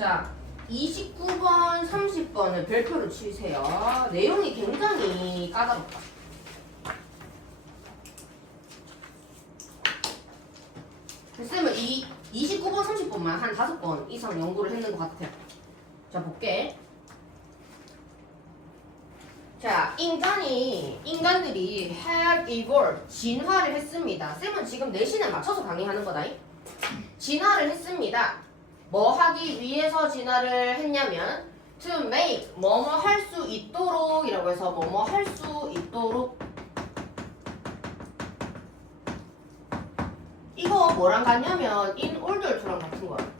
자, 29번, 30번을 별표로 치세요. 내용이 굉장히 까다롭다. 쌤은 이 29번, 30번만 한 5번 이상 연구를 했는 것 같아요. 자, 볼게. 자, 인간들이 have evolved, 진화를 했습니다. 쌤은 지금 내신에 맞춰서 강의하는 거다. 진화를 했습니다. 뭐 하기 위해서 진화를 했냐면 to make, 뭐뭐 할 수 있도록 이라고 해서 뭐뭐 할 수 있도록. 이거 뭐랑 같냐면 in order to랑 같은 거야.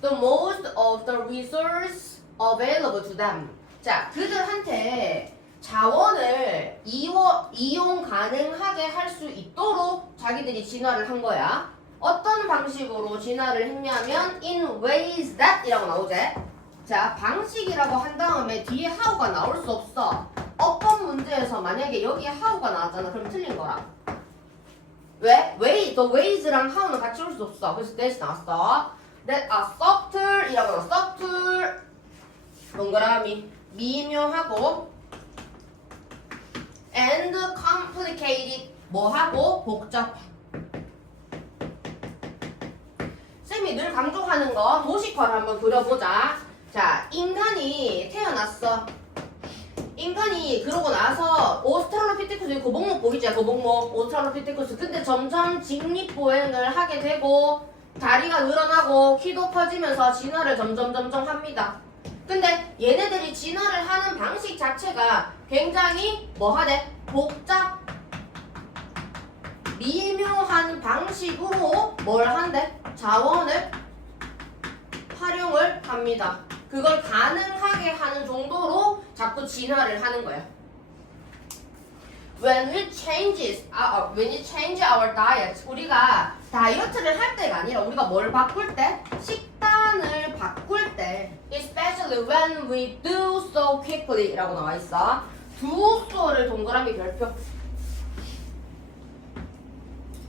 The most of the resources available to them. 자, 그들한테 자원을 이용 가능하게 할 수 있도록 자기들이 진화를 한 거야. 어떤 방식으로 진화를 했냐면 in ways that 이라고 나오지. 자, 방식이라고 한 다음에 뒤에 how가 나올 수 없어. 어떤 문제에서 만약에 여기에 how가 나왔잖아. 그럼 틀린 거라. 왜? the ways랑 how는 같이 올 수 없어. 그래서 대신 나왔어. that are subtle 이라고 나와. subtle 동그라미 미묘하고 and complicated 뭐하고 복잡. 쌤이 늘 강조하는 거 도식화를 한번 그려보자. 자, 인간이 태어났어. 인간이 그러고 나서 오스트랄로피테쿠스 고봉목 보이지? 고봉목 오스트랄로피테쿠스. 근데 점점 직립보행을 하게 되고 다리가 늘어나고 키도 커지면서 진화를 점점 합니다. 근데 얘네들이 진화를 하는 방식 자체가 굉장히 뭐하대? 복잡 미묘한 방식으로 뭘 한대? 자원을 활용을 합니다. 그걸 가능하게 하는 정도로 자꾸 진화를 하는 거야. When we change our diet, 우리가 다이어트를 할 때가 아니라 우리가 뭘 바꿀 때? 식단을 바꿀 때, especially when we do so quickly 라고 나와 있어. do so를 동그라미 별표.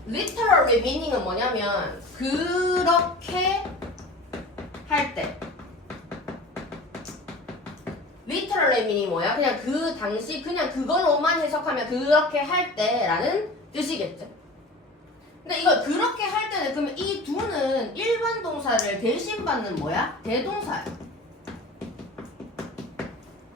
literary meaning은 뭐냐면 그렇게 할 때. literary meaning 뭐야? 그냥 그 당시 그냥 그걸로만 해석하면 그렇게 할 때라는 뜻이겠죠. 근데 이거 그렇게 할 때는 그러면 이 do는 일반 동사를 대신 받는 뭐야? 대동사야.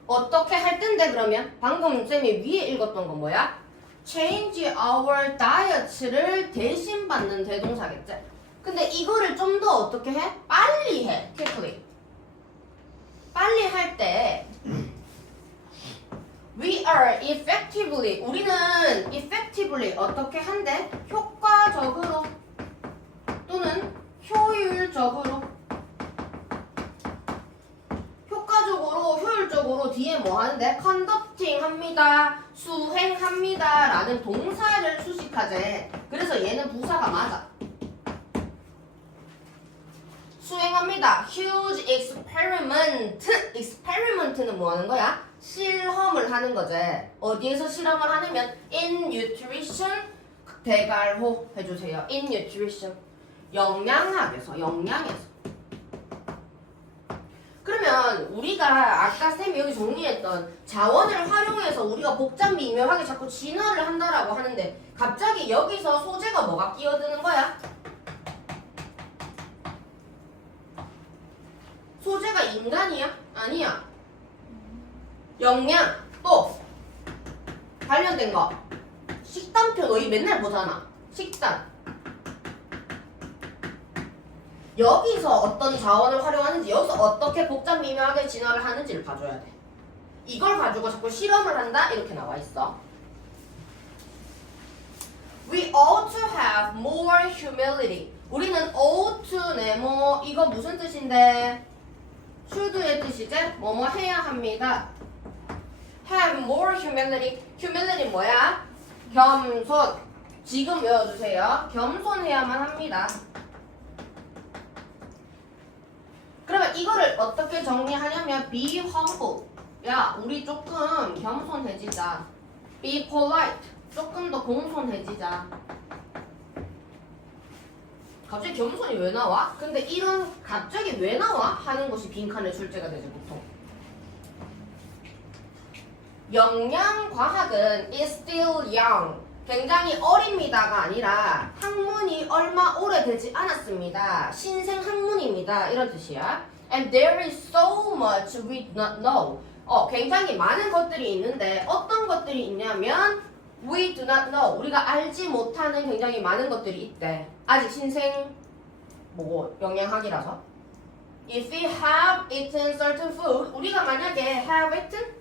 어떻게 할 텐데 그러면? 방금 쌤이 위에 읽었던 건 뭐야? change our diet를 대신 받는 대동사겠지? 근데 이거를 좀 더 어떻게 해? 빨리 해. quickly. 빨리 할 때 we are effectively 우리는 effectively 어떻게 한대? 효과적으로 또는 효율적으로 효율적으로 뒤에 뭐 하는데? conducting 합니다. 수행합니다. 라는 동사를 수식하재. 그래서 얘는 부사가 맞아. 수행합니다. huge experiment. experiment는 뭐 하는 거야? 실험을 하는 거지. 어디에서 실험을 하냐면 in nutrition 대갈호 해주세요. in nutrition 영양학에서 그러면 우리가 아까 쌤이 여기 정리했던 자원을 활용해서 우리가 복잡 미묘하게 자꾸 진화를 한다라고 하는데 갑자기 여기서 소재가 뭐가 끼어드는 거야? 소재가 인간이야? 아니야. 영양 또 관련된 거 식단표 너희 맨날 보잖아. 식단 여기서 어떤 자원을 활용하는지 여기서 어떻게 복잡 미묘하게 진화를 하는지를 봐줘야 돼. 이걸 가지고 자꾸 실험을 한다 이렇게 나와 있어. We ought to have more humility. 우리는 ought to네 뭐 이거 무슨 뜻인데? should의 뜻이지? 뭐뭐 해야 합니다. have more humility. humility 뭐야? 겸손. 지금 외워주세요. 겸손해야만 합니다. 그러면 이거를 어떻게 정리하냐면 be humble. 야, 우리 조금 겸손해지자. be polite. 조금 더 공손해지자. 갑자기 겸손이 왜 나와? 근데 이런 갑자기 왜 나와? 하는 것이 빈칸의 출제가 되죠 보통. 영양과학은 is still young. 굉장히 어립니다가 아니라 학문이 얼마 오래되지 않았습니다. 신생 학문입니다. 이런 뜻이야. And there is so much we do not know. 굉장히 많은 것들이 있는데 어떤 것들이 있냐면 we do not know. 우리가 알지 못하는 굉장히 많은 것들이 있대. 아직 신생 영양학이라서. If we have eaten certain food, 우리가 만약에 have eaten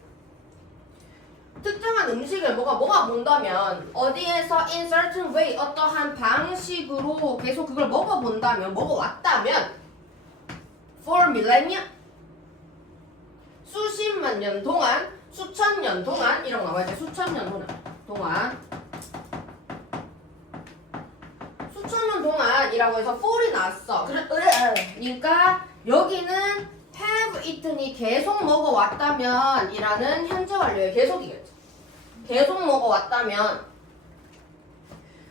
특정한 음식을 뭐가 본다면 어디에서 in certain way 어떠한 방식으로 계속 그걸 먹어본다면 먹어왔다면 for millennia 수십만 년 동안 수천 년 동안 이런 거 나와야지. 수천 년 동안 수천 년 동안이라고 해서 for이 나왔어. 그러니까 여기는 have eaten이 계속 먹어왔다면 이라는 현재 완료의 계속이겠죠. 계속 먹어왔다면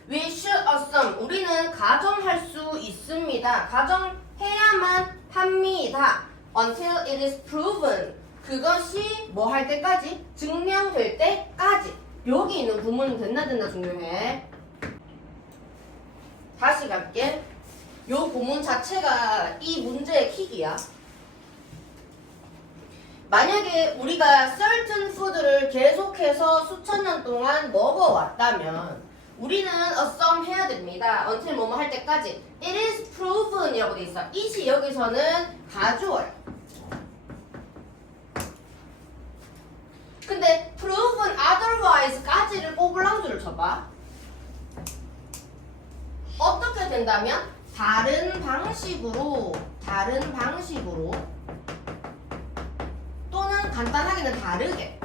we should assume 우리는 가정할 수 있습니다. 가정해야만 합니다. until it is proven 그것이 뭐 할 때까지? 증명될 때까지. 여기 있는 구문은 됐나 중요해. 다시 갈게. 요 구문 자체가 이 문제의 킥이야. 만약에 우리가 certain food를 계속해서 수천 년 동안 먹어왔다면 우리는 assume 해야 됩니다. until 뭐뭐 할 때까지. it is proven 이라고 돼 있어. it이 여기서는 가주어야. 근데 proven otherwise까지를 꼬불랑주를 쳐봐. 어떻게 된다면 다른 방식으로 또는 간단하게는 다르게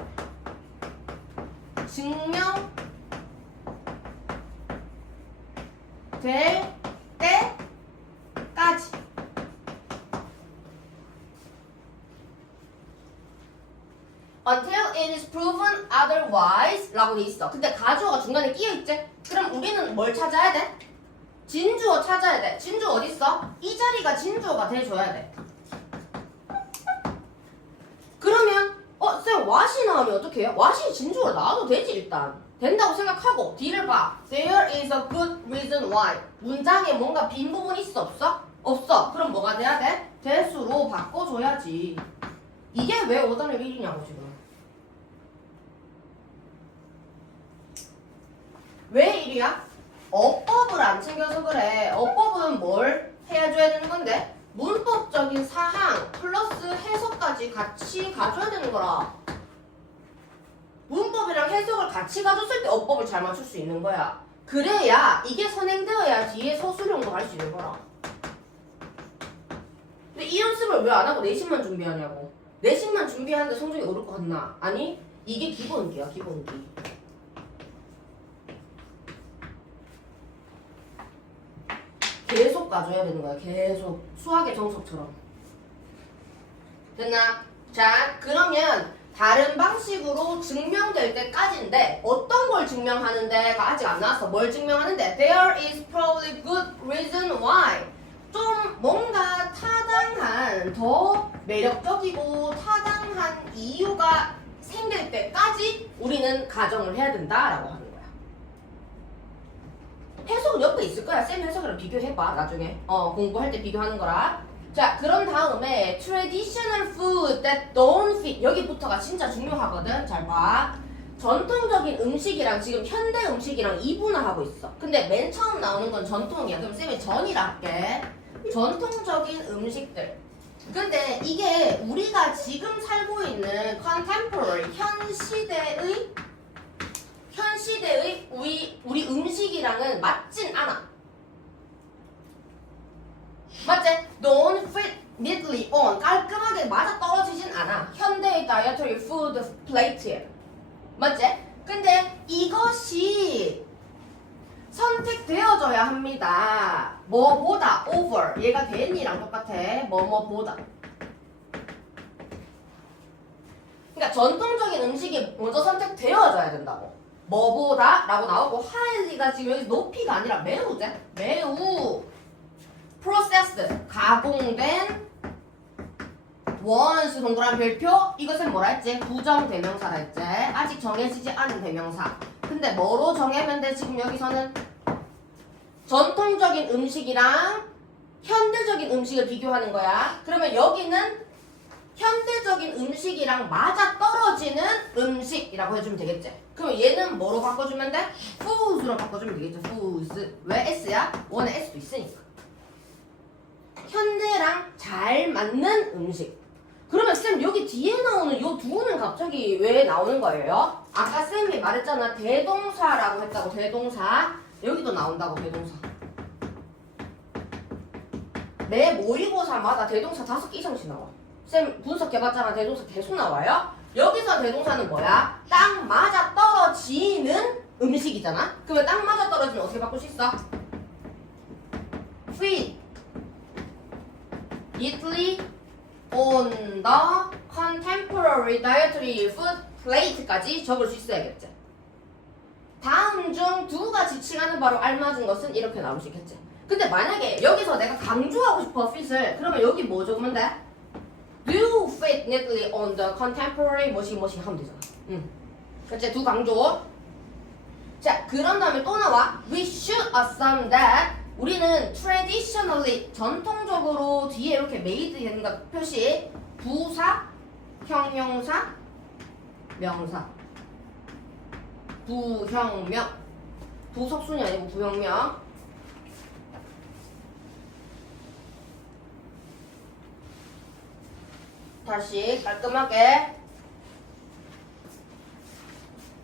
증명될 때까지. until it is proven otherwise 라고 돼 있어. 근데 가주어가 중간에 끼어있지? 그럼 우리는 뭘 찾아야 돼? 진주어 찾아야 돼. 진주어 어딨어? 이 자리가 진주어가 돼줘야 돼. 그러면 쌤 what이 나오면 어떻게 해요? what이 진주어로 나와도 되지 일단. 된다고 생각하고 뒤를 봐. There is a good reason why. 문장에 뭔가 빈 부분 있어 없어? 없어. 그럼 뭐가 돼야 돼? 대수로 바꿔줘야지. 이게 왜 5단의 1이냐고 지금. 왜 1이야? 어법을 안 챙겨서 그래. 어법은 뭘 해줘야 되는 건데? 문법적인 사항 플러스 해석까지 같이 가져야 되는 거라. 문법이랑 해석을 같이 가졌을 때 어법을 잘 맞출 수 있는 거야. 그래야 이게 선행되어야 뒤에 서술형도 할 수 있는 거라. 근데 이 연습을 왜 안 하고 내신만 준비하냐고. 내신만 준비하는데 성적이 오를 것 같나? 아니, 이게 기본기야, 기본기. 계속 가져야 되는 거야. 계속. 수학의 정석처럼. 됐나? 자, 그러면 다른 방식으로 증명될 때까지인데 어떤 걸 증명하는데가 아직 안 나왔어. 뭘 증명하는데? There is probably good reason why. 좀 뭔가 타당한, 더 매력적이고 타당한 이유가 생길 때까지 우리는 가정을 해야 된다라고 하는 거야. 해석은 옆에 있을 거야. 쌤 해석이랑 비교해봐 나중에. 공부할 때 비교하는 거라. 자, 그런 다음에 traditional food that don't fit. 여기부터가 진짜 중요하거든. 잘 봐. 전통적인 음식이랑 지금 현대 음식이랑 이분화하고 있어. 근데 맨 처음 나오는 건 전통이야. 그럼 쌤이 전이라 할게. 전통적인 음식들. 근데 이게 우리가 지금 살고 있는 contemporary, 현 시대의 우리 음식이랑은 맞진 않아. 맞지? Don't fit neatly on. 깔끔하게 맞아 떨어지진 않아. 현대의 dietary food plate에. 맞지? 근데 이것이 선택되어져야 합니다. 뭐보다 over. 얘가 된이랑 똑같아. 뭐뭐보다. 그러니까 전통적인 음식이 먼저 선택되어져야 된다고. 뭐보다 라고 나오고 highly가 지금 여기 높이가 아니라 매우제. 매우. processed 가공된 once 동그라미 별표 이것은 뭐라 했지? 부정대명사라 했지. 아직 정해지지 않은 대명사. 근데 뭐로 정하면 돼? 지금 여기서는 전통적인 음식이랑 현대적인 음식을 비교하는 거야. 그러면 여기는 현대적인 음식이랑 맞아떨어지는 음식이라고 해주면 되겠지. 그럼 얘는 뭐로 바꿔주면 돼? food로 바꿔주면 되겠죠. foods. 왜 s야? 원에 s도 있으니까. 현대랑 잘 맞는 음식. 그러면 쌤 여기 뒤에 나오는 요 두는 갑자기 왜 나오는 거예요? 아까 쌤이 말했잖아. 대동사라고 했다고. 대동사. 여기도 나온다고 대동사. 매 모의고사마다 대동사 5개 이상씩 나와. 쌤 분석해봤잖아. 대동사 계속 나와요. 여기서 대동사는 뭐야? 딱 맞아 떨어지는 음식이잖아. 그러면 딱 맞아 떨어지는 어떻게 바꿀 수 있어? feed Italy on the contemporary dietary food plate까지 적을 수 있어야겠지. 다음 중 두가 지칭하는 바로 알맞은 것은 이렇게 나올 수 있겠지. 근데 만약에 여기서 내가 강조하고 싶어 fit을 그러면 여기 뭐 적으면 돼? Do fit neatly on the contemporary 뭐시 하면 되잖아. 그치? 두 강조. 자, 그런 다음에 또 나와. We should assume that 우리는 traditionally 전통적으로 뒤에 이렇게 made 되는 거 표시 부사, 형용사, 명사. 부형명. 부석순이 아니고 부형명. 다시 깔끔하게.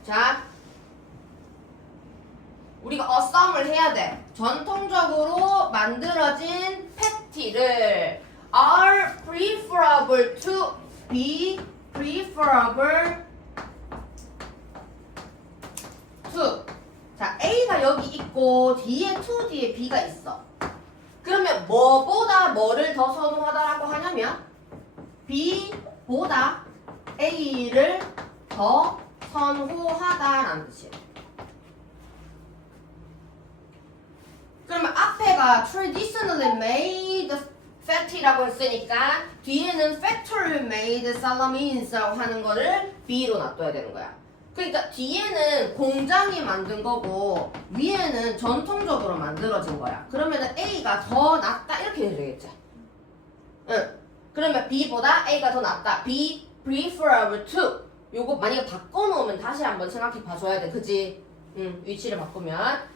자, 우리가 assume을 해야 돼. 전통적으로 만들어진 패티를 are preferable to be preferable to. 자, A가 여기 있고 뒤에 to 뒤에 B가 있어. 그러면 뭐보다 뭐를 더 선호하다라고 하냐면 B보다 A를 더 선호하다라는 뜻이에요. 그러면 앞에가 traditionally made fatty라고 했으니까 뒤에는 factory made salam이라고 하는 거를 B로 놔둬야 되는 거야. 그러니까 뒤에는 공장이 만든 거고 위에는 전통적으로 만들어진 거야. 그러면 A가 더 낫다 이렇게 해도 되겠지. 응. 그러면 B보다 A가 더 낫다. B preferable to. 요거 만약에 바꿔놓으면 다시 한번 생각해 봐줘야 돼. 그지? 위치를 바꾸면.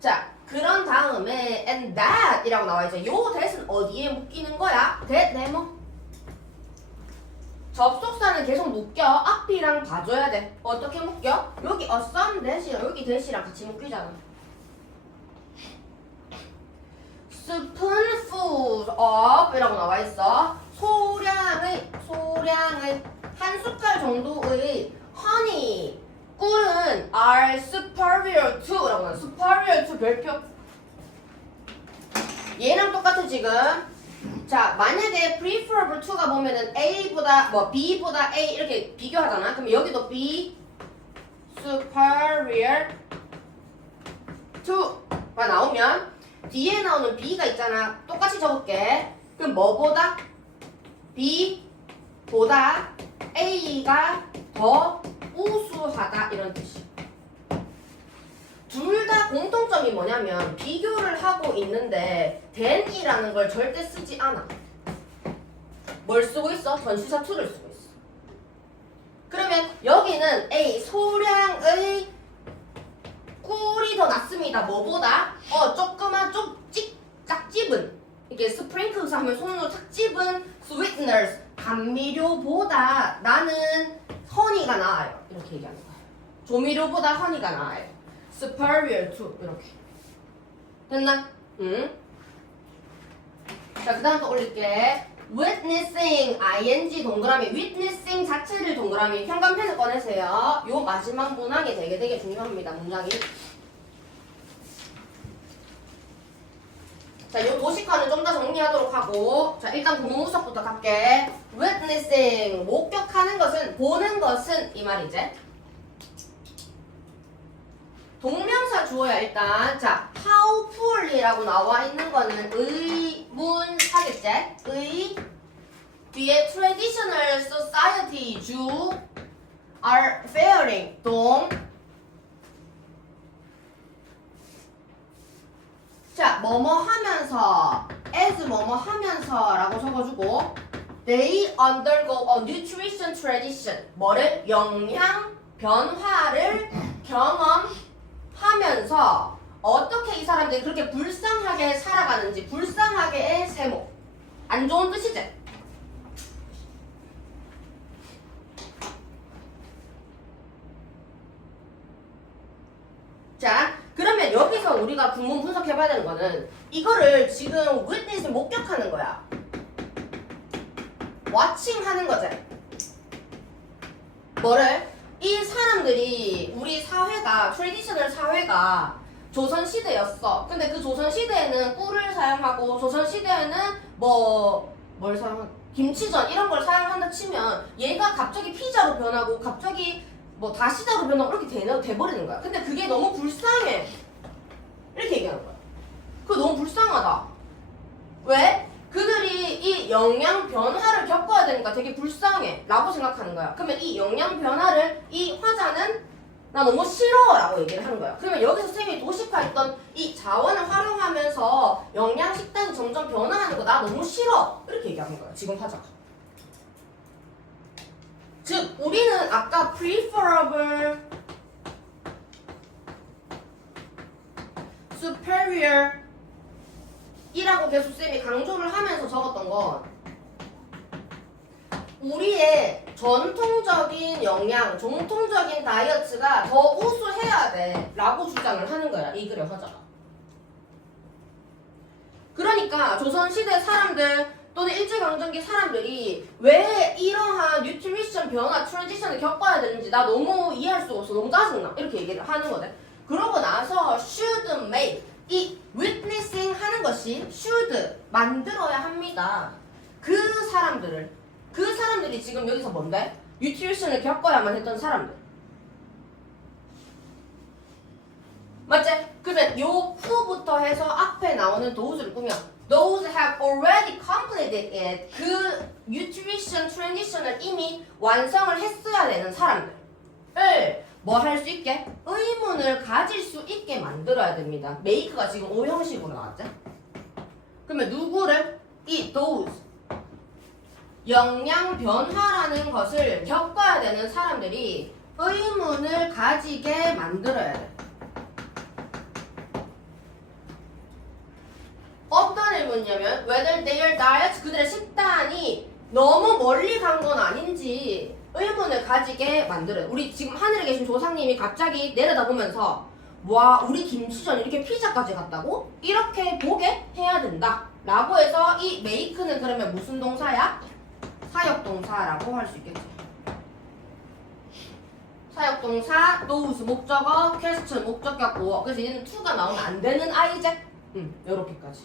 자, 그런 다음에 and that 이라고 나와있죠. 요 that은 어디에 묶이는 거야? that, 네모. 접속사는 계속 묶여. 앞이랑 봐줘야 돼. 어떻게 묶여? 여기 assume that이랑 여기 that이랑 같이 묶이잖아. spoonful of 이라고 나와있어. 소량의 한 숟갈 정도의 honey 꿀은 are superior to 라고 나와. superior to 별표. 얘랑 똑같아 지금. 자, 만약에 preferable to가 보면은 A보다 B보다 A 이렇게 비교하잖아. 그럼 여기도 B superior to가 나오면 뒤에 나오는 B가 있잖아. 똑같이 적을게. 그럼 뭐보다? B보다 A가 더 우수하다 이런 뜻이. 둘 다 공통점이 뭐냐면 비교를 하고 있는데 than이라는 걸 절대 쓰지 않아. 뭘 쓰고 있어? 전치사 to를 쓰고 있어. 그러면 여기는 A 소량의 꿀이 더 낫습니다. 뭐보다? 조그만 짝집은 이렇게 스프링클스 하면 손으로 착집은 sweeteners 감미료보다 나는 허니가 나아요. 이렇게 얘기하는 거예요. 조미료보다 허니가 나아요. superior to 이렇게 됐나? 응? 자, 그 다음 또 올릴게. witnessing ing 동그라미 witnessing 자체를 동그라미 현관펜을 꺼내세요. 요 마지막 문항이 되게 중요합니다. 문장이. 자, 요 도식화는 좀 더 정리하도록 하고, 자, 일단 구문구석부터 갈게. witnessing 목격하는 것은 보는 것은 이 말이지. 동명사 주어야 일단. 자, how poorly라고 나와 있는 거는 의문사겠지? 의 뒤에 traditional society Jew are faring 자, 뭐뭐 하면서 as 뭐뭐 하면서 라고 적어주고 they undergo a nutrition transition 뭐를? 영양 변화를 경험하면서 어떻게 이 사람들이 그렇게 불쌍하게 살아가는지 불쌍하게의 세모 안 좋은 뜻이지? 자, 그러면 여기서 우리가 구문 분석해봐야 되는 거는 이거를 지금 witness 목격하는 거야. watching 하는 거지. 뭐를? 이 사람들이 우리 사회가 트레디셔널 사회가 조선시대였어. 근데 그 조선시대에는 꿀을 사용하고 조선시대에는 뭘 사용한 김치전 이런 걸 사용한다 치면 얘가 갑자기 피자로 변하고 갑자기 다시다로 변하고 이렇게 돼버리는 거야. 근데 그게 너무 불쌍해. 이렇게 얘기하는 거야. 그거 너무 불쌍하다. 왜? 그들이 이 영양 변화를 겪어야 되니까 되게 불쌍해 라고 생각하는 거야. 그러면 이 영양 변화를 이 화자는 나 너무 싫어 라고 얘기를 하는 거야. 그러면 여기서 쌤이 도식화했던 이 자원을 활용하면서 영양 식단이 점점 변화하는 거 나 너무 싫어 이렇게 얘기하는 거야. 지금 화자가. 즉 우리는 아까 preferable, superior 이라고 계속 쌤이 강조를 하면서 적었던 건 우리의 전통적인 영양, 정통적인 다이어트가 더 우수해야 돼 라고 주장을 하는 거야. 이 글의 화자가. 그러니까 조선시대 사람들 또는 일제강점기 사람들이 왜 이러한 뉴트리션 변화, 트랜지션을 겪어야 되는지 나 너무 이해할 수가 없어. 너무 짜증나. 이렇게 얘기를 하는 거네. 그러고 나서 should make 이 witnessing 하는 것이 should 만들어야 합니다. 그 사람들이 지금 여기서 뭔데? 뉴트리션을 겪어야만 했던 사람들. 맞지? 그러면 요 후부터 해서 앞에 나오는 dose를 꾸며 those have already completed it 그 nutrition transition을 이미 완성을 했어야 되는 사람들을 뭐 할 수 있게? 의문을 가질 수 있게 만들어야 됩니다. make가 지금 O 형식으로 나왔죠? 그러면 누구를? 이 those 영양 변화라는 것을 겪어야 되는 사람들이 의문을 가지게 만들어야 돼. 어떤 의문이냐면 whether their diet 그들의 식단이 너무 멀리 간 건 아닌지 의문을 가지게 만들어요. 우리 지금 하늘에 계신 조상님이 갑자기 내려다보면서 와 우리 김치전 이렇게 피자까지 갔다고? 이렇게 보게 해야 된다 라고 해서 이 make는 그러면 무슨 동사야? 사역동사라고 할 수 있겠지. 사역동사, those 목적어, question 목적격 보어. 그래서 얘는 to가 나오면 안 되는 아이제. 요렇게까지.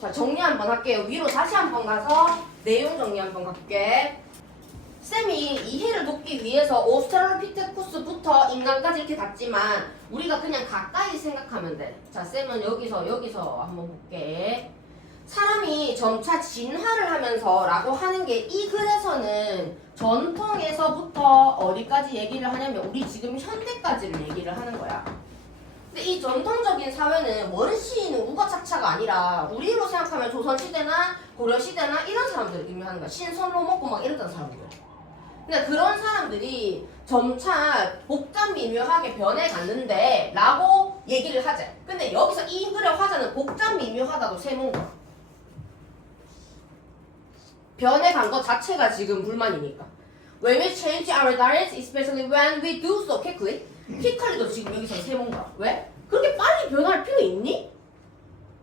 자 정리 한번 할게요. 위로 다시 한번 가서 내용 정리 한번 갈게. 쌤이 이해를 돕기 위해서 오스트랄로피테쿠스부터 인간까지 이렇게 갔지만 우리가 그냥 가까이 생각하면 돼. 자 쌤은 여기서 한번 볼게. 사람이 점차 진화를 하면서 라고 하는 게 이 글에서는 전통에서부터 어디까지 얘기를 하냐면 우리 지금 현대까지를 얘기를 하는 거야. 근데 이 전통적인 사회는 원시인은 우가차차가 아니라 우리로 생각하면 조선시대나 고려시대나 이런 사람들을 의미하는 거야. 신선로 먹고 막 이랬던 사람들. 근데 그런 사람들이 점차 복잡 미묘하게 변해갔는데 라고 얘기를 하지. 근데 여기서 이 글의 화자는 복잡 미묘하다고 세문 거야. 변해간 것 자체가 지금 불만이니까. When we change our diet, especially when we do so quickly. quickly도 지금 여기서 세문 거야. 왜? 그렇게 빨리 변할 필요 있니?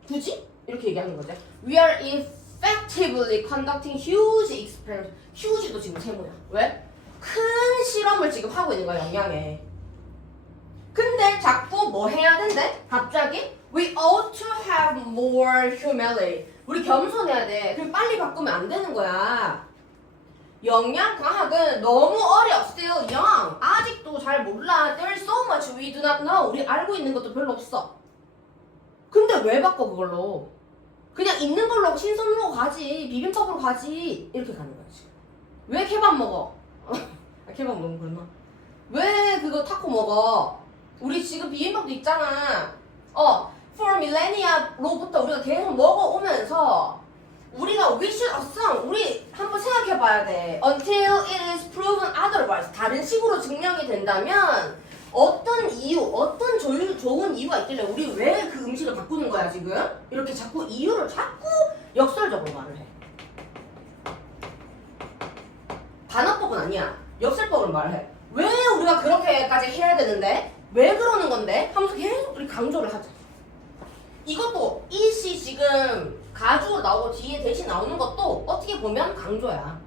굳이? 이렇게 얘기하는 거지. We are effectively conducting huge experiments. huge도 지금 세모야. 왜? 큰 실험을 지금 하고 있는 거야, 영양에. 근데 자꾸 뭐 해야 된대? 갑자기? We ought to have more humility. 우리 겸손해야 돼. 그럼 빨리 바꾸면 안 되는 거야. 영양과학은 너무 어려. Still young. 아직도 잘 몰라. There's so much we do not know. 우리 알고 있는 것도 별로 없어. 근데 왜 바꿔 그걸로? 그냥 있는 걸로 신선으로 가지. 비빔밥으로 가지. 이렇게 가는 거야 지금. 왜 케밥 먹어? 케밥 너무 그랬나? 왜 그거 타코 먹어? 우리 지금 비빔밥도 있잖아. For millennia로부터 우리가 계속 먹어오면서 우리가 we should assume, 우리 한번 생각해봐야 돼. Until it is proven otherwise. 다른 식으로 증명이 된다면 어떤 이유, 어떤 좋은 이유가 있길래 우리 왜 그 음식을 바꾸는 거야 지금? 이렇게 자꾸 이유를 자꾸 역설적으로 말을 해. 단어법은 아니야. 역설법으로 말해. 왜 우리가 그렇게까지 해야 되는데? 왜 그러는 건데? 하면서 계속 우리 강조를 하자. 이것도 이시 지금 가주로 나오고 뒤에 대신 나오는 것도 어떻게 보면 강조야.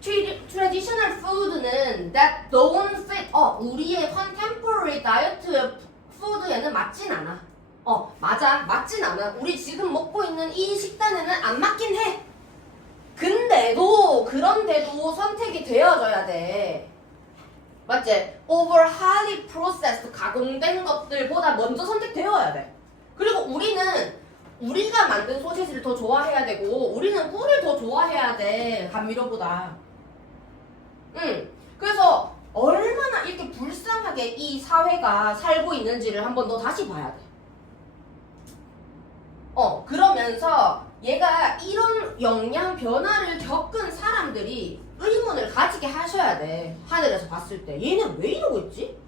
Traditional food는 that don't fit 우리의 contemporary diet food에는 맞진 않아. 맞아. 맞진 않아. 우리 지금 먹고 있는 이 식단에는 안 맞긴 해. 그런데도 선택이 되어져야 돼. 맞지? Over highly processed 가공된 것들보다 먼저 선택되어야 돼. 그리고 우리가 만든 소시지를 더 좋아해야 되고 우리는 꿀을 더 좋아해야 돼. 감미료보다. 그래서 얼마나 이렇게 불쌍하게 이 사회가 살고 있는지를 한번 더 다시 봐야 돼. 그러면서 얘가 이런 영양 변화를 겪은 사람들이 의문을 가지게 하셔야 돼. 하늘에서 봤을 때 얘는 왜 이러고 있지?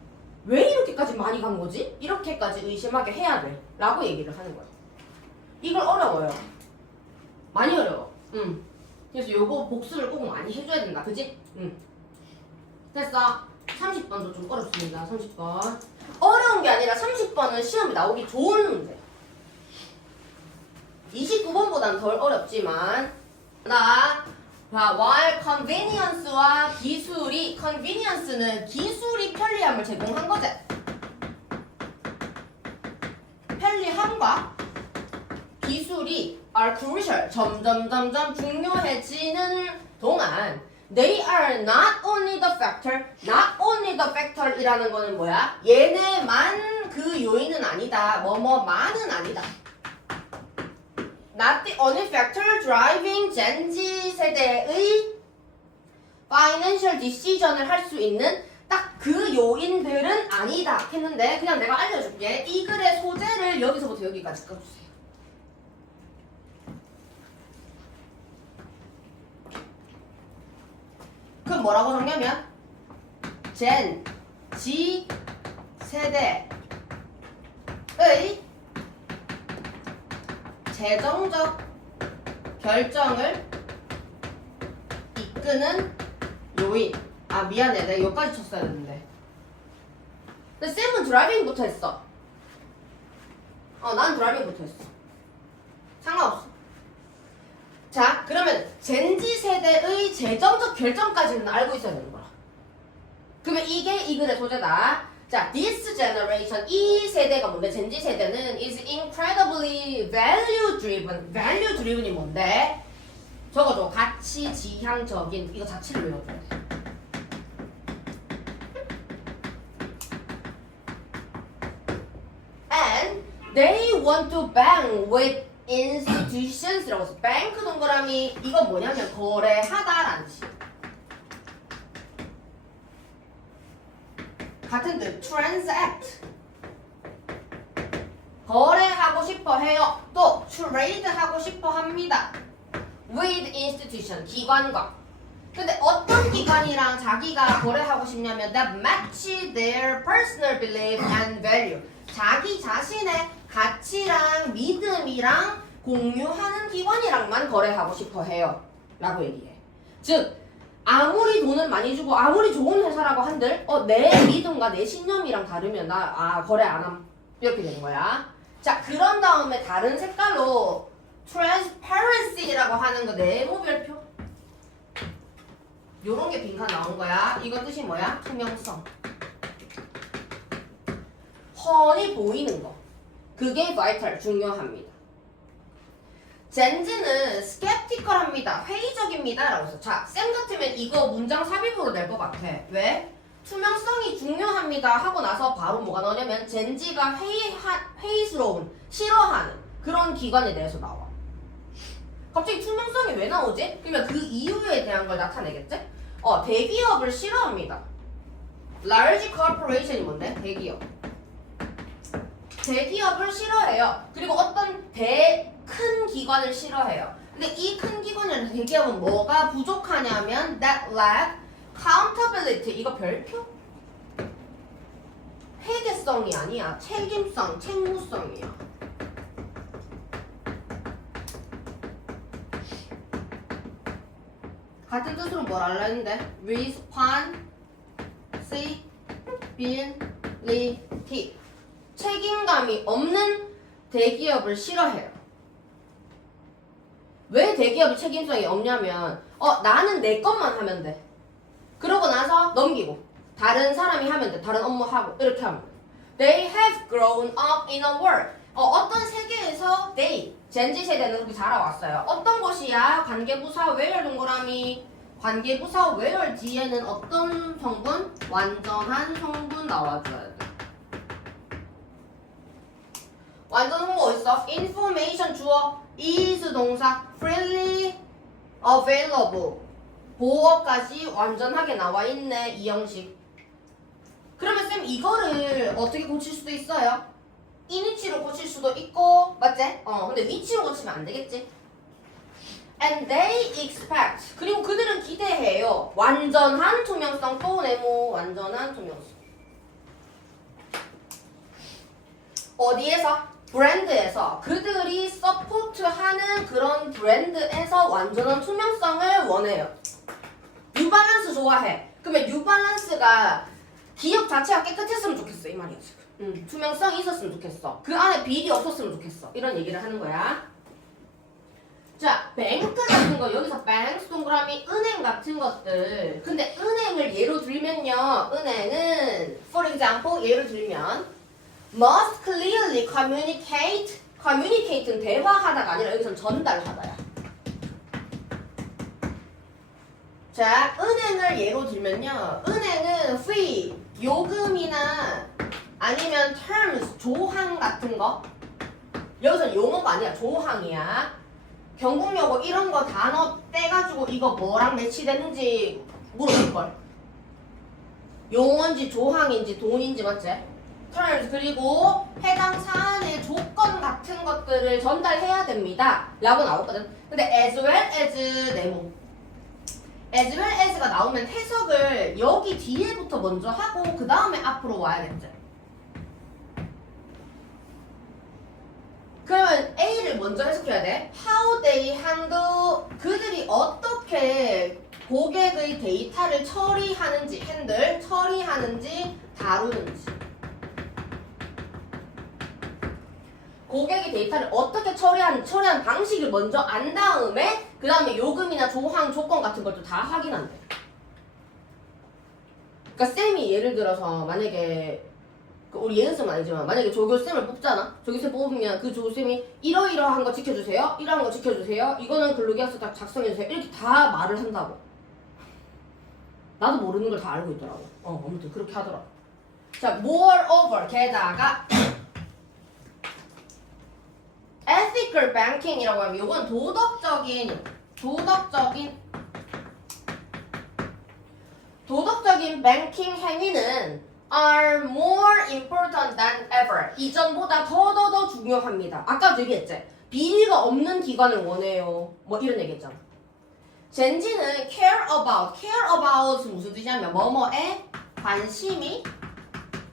왜 이렇게까지 많이 간 거지? 이렇게까지 의심하게 해야 돼. 라고 얘기를 하는 거야. 이걸 어려워요. 많이 어려워. 그래서 요거 복습을 꼭 많이 해줘야 된다. 그지? 됐어. 30번도 좀 어렵습니다. 30번. 어려운 게 아니라 30번은 시험에 나오기 좋은 문제. 29번보다는 덜 어렵지만 while convenience와 기술이 convenience는 기술이 편리함을 제공한 거지. 편리함과 기술이 are crucial 점점 중요해지는 동안 they are not only the factor 이라는 거는 뭐야? 얘네만 그 요인은 아니다. 뭐뭐만은 아니다. Not the only factor driving Gen Z 세대의 financial decision을 할 수 있는 딱 그 요인들은 아니다 했는데 그냥 내가 알려줄게. 이 글의 소재를 여기서부터 여기까지 꺼주세요. 그럼 뭐라고 적냐면 Gen Z 세대의 재정적 결정을 이끄는 요인. 미안해. 내가 여기까지 쳤어야 했는데. 근데 쌤은 드라이빙부터 했어. 난 드라이빙부터 했어. 상관없어. 자, 그러면 젠지 세대의 재정적 결정까지는 알고 있어야 되는 거야. 그러면 이게 이 글의 소재다. 자, this generation, 이 세대가 뭔데? 젠지 세대는 is incredibly value driven. value driven이 뭔데? 적어줘. 가치 지향적인. 이거 자체를 외워줘야 돼. And they want to bang with institutions라고 해서 뱅크 동그라미 이건 뭐냐면 거래하다라는 뜻이야. 같은 뜻 transact 거래하고 싶어 해요. 또 trade 하고 싶어 합니다. with institution 기관과. 근데 어떤 기관이랑 자기가 거래하고 싶냐면 that match their personal belief and value 자기 자신의 가치랑 믿음이랑 공유하는 기관이랑만 거래하고 싶어 해요 라고 얘기해. 즉 아무리 돈을 많이 주고 아무리 좋은 회사라고 한들 내 믿음과 내 신념이랑 다르면 나 거래 안 함 이렇게 되는 거야. 자, 그런 다음에 다른 색깔로 transparency라고 하는 거 내모별표 요런 게 빈칸 나온 거야. 이거 뜻이 뭐야? 투명성. 훤히 보이는 거. 그게 vital 중요합니다. 젠지는 skeptical합니다. 회의적입니다. 라고 했어. 자, 쌤 같으면 이거 문장 삽입으로 낼 것 같아. 왜? 투명성이 중요합니다. 하고 나서 바로 뭐가 나오냐면 젠지가 회의스러운, 싫어하는 그런 기관에 대해서 나와. 갑자기 투명성이 왜 나오지? 그러면 그 이유에 대한 걸 나타내겠지? 대기업을 싫어합니다. large corporation이 뭔데? 대기업. 대기업을 싫어해요. 그리고 어떤 큰 기관을 싫어해요. 근데 이 큰 기관이나 대기업은 뭐가 부족하냐면 that lack accountability. 이거 별표? 회계성이 아니야. 책임성, 책무성이야. 같은 뜻으로 뭘 알라 했는데? responsibility. 책임감이 없는 대기업을 싫어해요. 왜 대기업이 책임성이 없냐면 나는 내 것만 하면 돼. 그러고 나서 넘기고 다른 사람이 하면 돼. 다른 업무 하고 이렇게 하면 돼. They have grown up in a world. 어떤 세계에서 they 젠지 세대는 그렇게 자라왔어요. 어떤 곳이야? 관계부사 where 동그라미. 관계부사 where 뒤에는 어떤 성분? 완전한 성분 나와줘야 돼. 완전 성분 어딨어? information 주어 is 동사 freely available 보어까지 완전하게 나와 있네. 이 형식. 그러면 쌤 이거를 어떻게 고칠 수도 있어요? 인위치로 고칠 수도 있고 맞지? 근데 위치로 고치면 안 되겠지? And they expect. 그리고 그들은 기대해요. 완전한 투명성. 또 네모. 완전한 투명성. 어디에서? 브랜드에서. 그들이 서포트하는 그런 브랜드에서 완전한 투명성을 원해요. 뉴발란스 좋아해. 그러면 뉴발란스가 기업 자체가 깨끗했으면 좋겠어. 이 말이야 지금. 투명성이 있었으면 좋겠어. 그 안에 비리 없었으면 좋겠어. 이런 얘기를 하는 거야. 자, 뱅크 같은 거, 여기서 뱅크 동그라미 은행 같은 것들. 근데 은행을 예로 들면요. 은행은 for example 예를 들면 must clearly communicate. communicate는 대화하다가 아니라 여기서는 전달하다야. 자, 은행을 예로 들면요. 은행은 fee, 요금이나 아니면 terms, 조항 같은 거. 여기서는 용어가 아니야. 조항이야. 경공여고 이런 거 단어 떼가지고 이거 뭐랑 매치되는지 물어볼걸. 용어인지 조항인지 돈인지 맞지? terms 그리고 해당 사안의 조건 같은 것들을 전달해야 됩니다. 라고 나오거든. 근데 as well as 네모. as well as가 나오면 해석을 여기 뒤에부터 먼저 하고 그 다음에 앞으로 와야겠지. 그러면 A를 먼저 해석해야 돼. How they handle. 그들이 어떻게 고객의 데이터를 처리하는지, 핸들, 처리하는지, 다루는지. 고객의 데이터를 어떻게 처리하는 방식을 먼저 안 다음에 그 다음에 요금이나 조항, 조건 같은 것도 다 확인한대. 그러니까 쌤이 예를 들어서 만약에 우리 예은쌤은 아니지만 만약에 조교쌤을 뽑잖아. 조교쌤 뽑으면 그 조교쌤이 이러이러한 거 지켜주세요. 이러한 거 지켜주세요. 이거는 근로계약서 다 작성해주세요. 이렇게 다 말을 한다고. 나도 모르는 걸 다 알고 있더라고. 아무튼 그렇게 하더라고. 자, moreover 게다가 ethical banking이라고 하면 이건 도덕적인 뱅킹 행위는 are more important than ever. 이전보다 더 중요합니다. 아까도 얘기했지? 비리가 없는 기관을 원해요. 뭐 이런 얘기했잖아. 젠지는 care about 무슨 뜻이냐면 뭐뭐에 관심이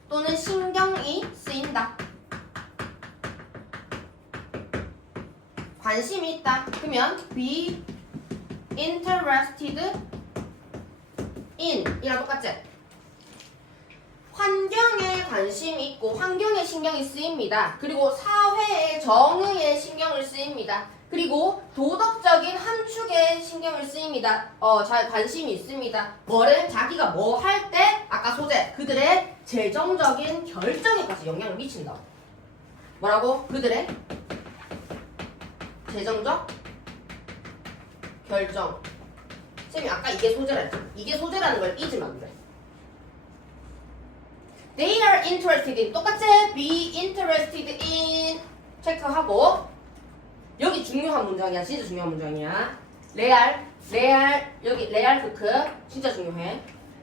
또는 신경이 쓰인다. 관심이 있다. 그러면 be interested in 이랑 똑같지? 환경에 관심이 있고 환경에 신경이 쓰입니다. 그리고 사회의 정의에 신경을 쓰입니다. 그리고 도덕적인 함축에 신경을 쓰입니다. 잘 관심이 있습니다. 뭐를 자기가 뭐 할 때 아까 소재 그들의 재정적인 결정에까지 영향을 미친다. 뭐라고? 그들의 재정적 결정. 쌤이 아까 이게 소재라 했죠. 이게 소재라는 걸 잊으면 안 돼. They are interested in. 똑같이 be interested in 체크하고. 여기 중요한 문장이야. 진짜 중요한 문장이야. 레알 여기 레알 크크 진짜 중요해.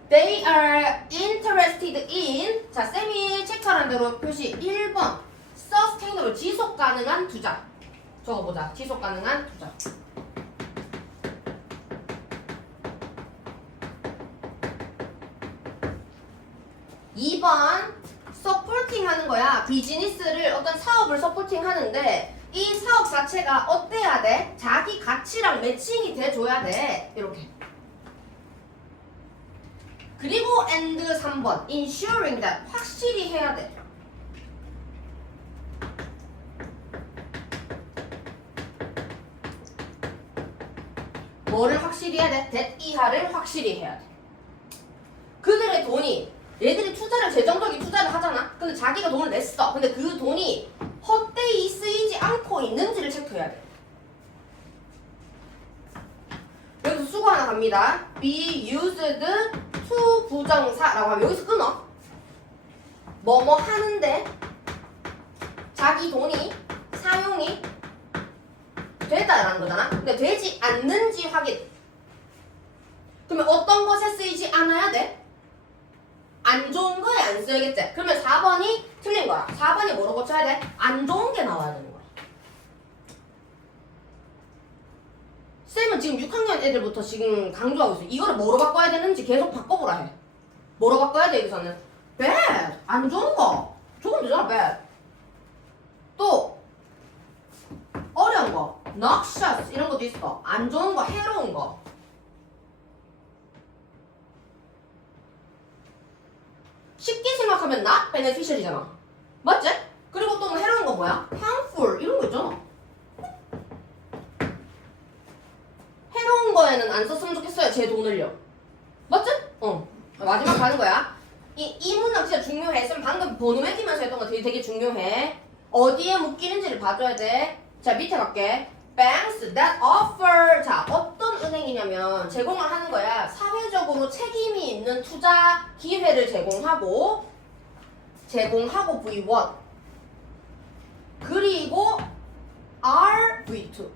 They are interested in. 자, 쌤이 체크하는 대로 표시 1번 sustainable 지속 가능한 투자. 적어보자. 지속 가능한 투자. 2번 서포팅 하는 거야. 비즈니스를 어떤 사업을 서포팅 하는데 이 사업 자체가 어때야 돼? 자기 가치랑 매칭이 돼줘야 돼. 이렇게. 그리고 and 3번 ensuring that 확실히 해야 돼. 뭐를 확실히 해야 돼? that 이하를 확실히 해야 돼. 그들의 돈이 얘들이 투자를 재정적인 투자를 하잖아. 근데 자기가 돈을 냈어. 근데 그 돈이 헛되이 쓰이지 않고 있는지를 체크해야 돼. 여기서 수고 하나 갑니다. be used to 부정사라고 하면 여기서 끊어. 뭐뭐 하는데 자기 돈이 사용이 되다라는 거잖아. 근데 되지 않는지 확인. 그러면 어떤 것에 쓰이지 않아야 돼? 안 좋은 거에 안 쓰여야겠지. 그러면 4번이 틀린 거야. 4번이 뭐로 고쳐야 돼? 안 좋은 게 나와야 되는 거야. 쌤은 지금 6학년 애들부터 지금 강조하고 있어. 이거를 뭐로 바꿔야 되는지 계속 바꿔보라 해. 뭐로 바꿔야 돼 여기서는? bad. 안 좋은 거. 조금 되잖아 bad. 또 어려운 거. noxious 이런 것도 있어. 안 좋은 거, 해로운 거. 쉽게 생각하면 not beneficial이잖아. 맞지? 그리고 또 해로운 거 뭐야? harmful 이런 거 있잖아. 해로운 거에는 안 썼으면 좋겠어요. 제 돈을요. 맞지? 마지막 가는 거야. 이 문장 진짜 중요해. 쌤 방금 번호 매기면서 했던 거 되게 중요해. 어디에 묶이는지를 봐줘야 돼. 자, 밑에 갈게. Banks that offer. 자, 어떤 은행이냐면 제공을 하는 거야. 사회적으로 책임이 있는 투자 기회를 제공하고 V1 그리고 RV2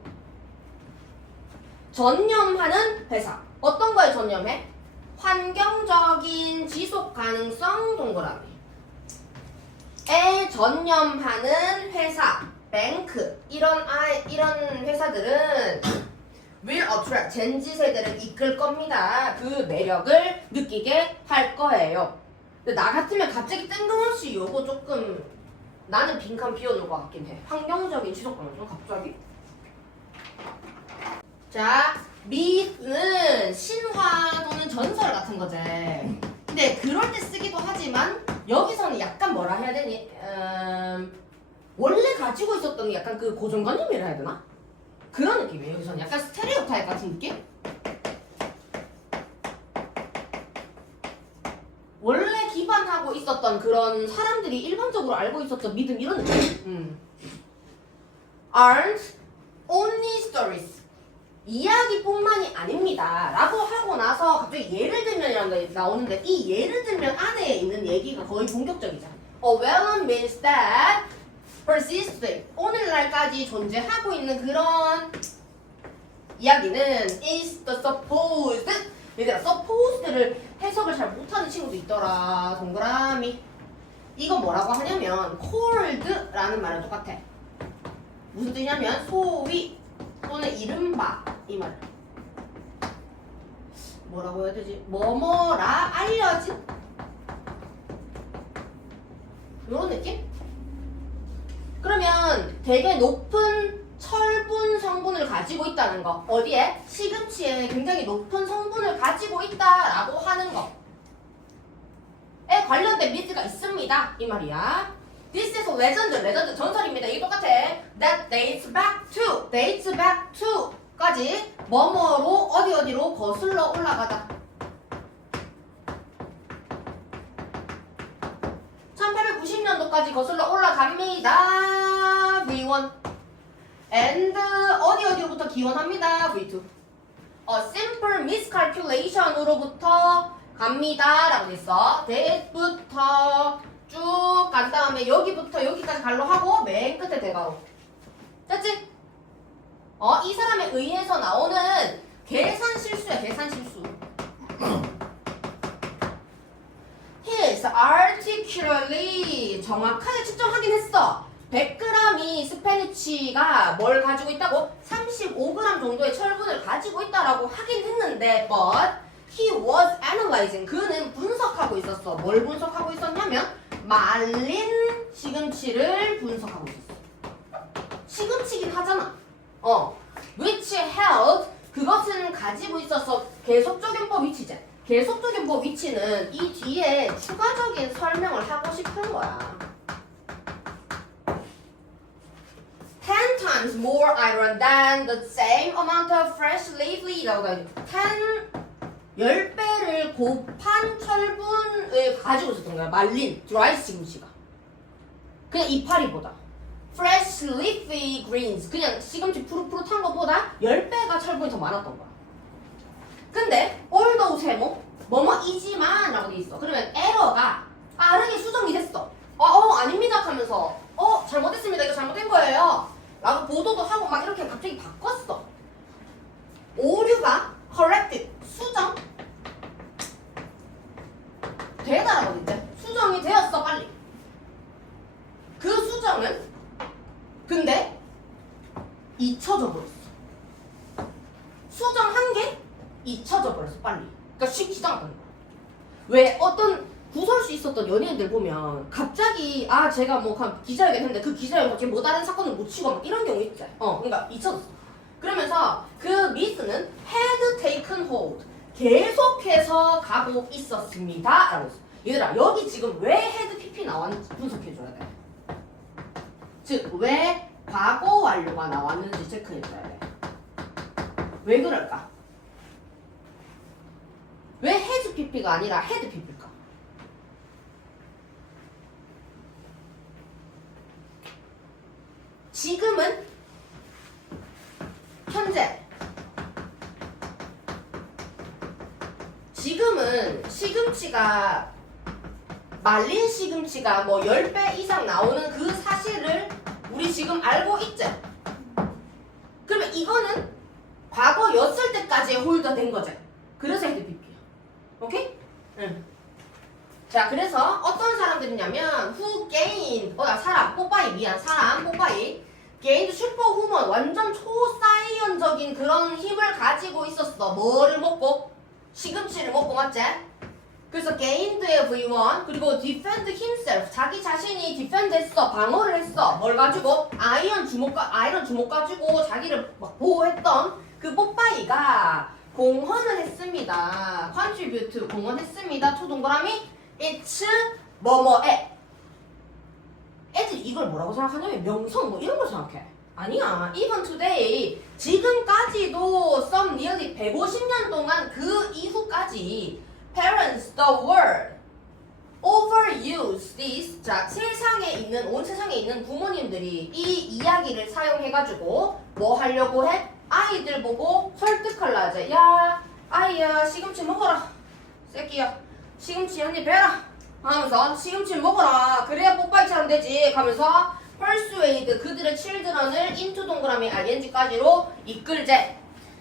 전념하는 회사. 어떤 거에 전념해? 환경적인 지속 가능성 동그라미 에 전념하는 회사, 뱅크 이런 회사들은 will attract 젠지 세대를 이끌 겁니다. 그 매력을 느끼게 할 거예요. 근데 나 같으면 갑자기 뜬금없이 요거 조금 나는 빈칸 비워놓을 것 같긴 해. 환경적인 지속 가능성 갑자기. 자, 미는 신화 또는 전설 같은 거지. 근데 그럴 때 쓰기도 하지만 여기서는 약간 뭐라 해야 되니? 원래 가지고 있었던 약간 그 고정관념이라 해야 되나? 그런 느낌이에요. 여기서는 약간 스테레오타입 같은 느낌? 원래 기반하고 있었던 그런 사람들이 일반적으로 알고 있었던 믿음 이런 느낌. Aren't only stories. 이야기뿐만이 아닙니다. 라고 하고 나서 갑자기 예를 들면이라는 게 나오는데 이 예를 들면 안에 있는 얘기가 거의 본격적이잖아. A well means that persisting. 오늘날까지 존재하고 있는 그런 이야기는 is the supposed. 얘들아, supposed를 해석을 잘 못하는 친구도 있더라. 동그라미. 이건 뭐라고 하냐면 called라는 말은 똑같아. 무슨 뜻이냐면 소위 또는 이른바 이 말. 뭐라고 해야 되지? 뭐뭐라 알려진 이런 느낌? 그러면 되게 높은 철분 성분을 가지고 있다는 거. 어디에? 시금치에 굉장히 높은 성분을 가지고 있다라고 하는 거에 관련된 미드가 있습니다. 이 말이야. This is a legend. 레전드 전설입니다. 이게 똑같아. That dates back to 까지 뭐뭐로 어디로 거슬러 올라가다. 1890년도까지 거슬러 올라갑니다. V1 and 어디로부터 기원합니다. V2. simple miscalculation으로부터 갑니다. 라고 돼 있어. that부터 쭉 간 다음에 여기부터 여기까지 갈로 하고 맨 끝에 대가로. 됐지? 이 사람에 의해서 나오는 계산 실수야, 계산 실수. His articulately 정확하게 측정하긴 했어. 100g이 스페니치가 뭘 가지고 있다고? 35g 정도의 철분을 가지고 있다라고 하긴 했는데 but he was analyzing 그는 분석하고 있었어. 뭘 분석하고 있었냐면 말린 시금치를 분석하고 있었어. 시금치긴 하잖아. which held 그것은 가지고 있어서 계속적용법 위치지. 계속적용법 위치는 이 뒤에 추가적인 설명을 하고 싶은 거야. 10 times more iron than the same amount of fresh leaf이라고 돼. 10배를 곱한 철분을 가지고 있었던 거야. 말린 드라이 시금치가. 그냥 이파리보다. fresh leafy greens 그냥 시금치 푸릇푸릇한 것보다 10배가 철분이 더 많았던 거야. 근데 although 세모 뭐뭐이지만 라고 돼 있어. 그러면 에러가 빠르게 수정이 됐어. 아닙니다 하면서 잘못했습니다. 이거 잘못된 거예요. 라고 보도도 하고 막 이렇게 갑자기 바꿨어. 오류가 corrected 수정 되다라고 돼 있대. 수정이 되었어 빨리. 그 수정은 근데 잊혀져 버렸어. 수정한 게 잊혀져 버렸어 빨리. 그러니까 쉽지 않았던 거야. 왜 어떤 구설수 있었던 연예인들 보면 갑자기 제가 뭐 기자회견 했는데 그 기자회견 갑자기 뭐 다른 사건을 못 치고 막 이런 경우 있지. 그러니까 잊혀졌어. 그러면서 그 미스는 had taken hold 계속해서 가고 있었습니다 라고 했어. 얘들아 여기 지금 왜 had pp 나왔는지 분석해줘야 돼. 즉 왜 과거 완료가 나왔는지 체크해줘야 돼. 왜 그럴까? 왜 has pp가 아니라 had pp일까? 지금은 현재 지금은 시금치가 말린 시금치가 뭐 10배 이상 나오는 그 사실을 우리 지금 알고 있지? 그러면 이거는 과거였을 때까지 홀더 된 거지. 그래서 헤드 PP야. 오케이? 응. 자, 그래서 어떤 사람들이냐면 who gained 사람 뽀빠이 미안 사람 뽀빠이 gained 슈퍼후먼 완전 초사이언적인 그런 힘을 가지고 있었어. 뭐를 먹고? 시금치를 먹고 맞지? 그래서 gained의 V1 그리고 defend himself 자기 자신이 defend 했어. 방어를 했어. 뭘 가지고? 아이언 주먹 가지고 자기를 막 보호했던 그 뽀빠이가 공헌을 했습니다. contribute 공헌했습니다. 투 동그라미 it's 뭐뭐에 애들이 이걸 뭐라고 생각하냐면 명성 뭐 이런 걸 생각해. 아니야. even today 지금까지도 some nearly 150년 동안 그 이후까지 parents the world overuse this 자 세상에 있는 온 세상에 있는 부모님들이 이 이야기를 사용해가지고 뭐 하려고 해? 아이들 보고 설득하려 하지. 야 아이야 시금치 먹어라 새끼야 시금치 한 입 베라 하면서 시금치 먹어라 그래야 뽀빠이처럼 되지 하면서 persuade 그들의 children을 into 동그라미 ing까지로 이끌제.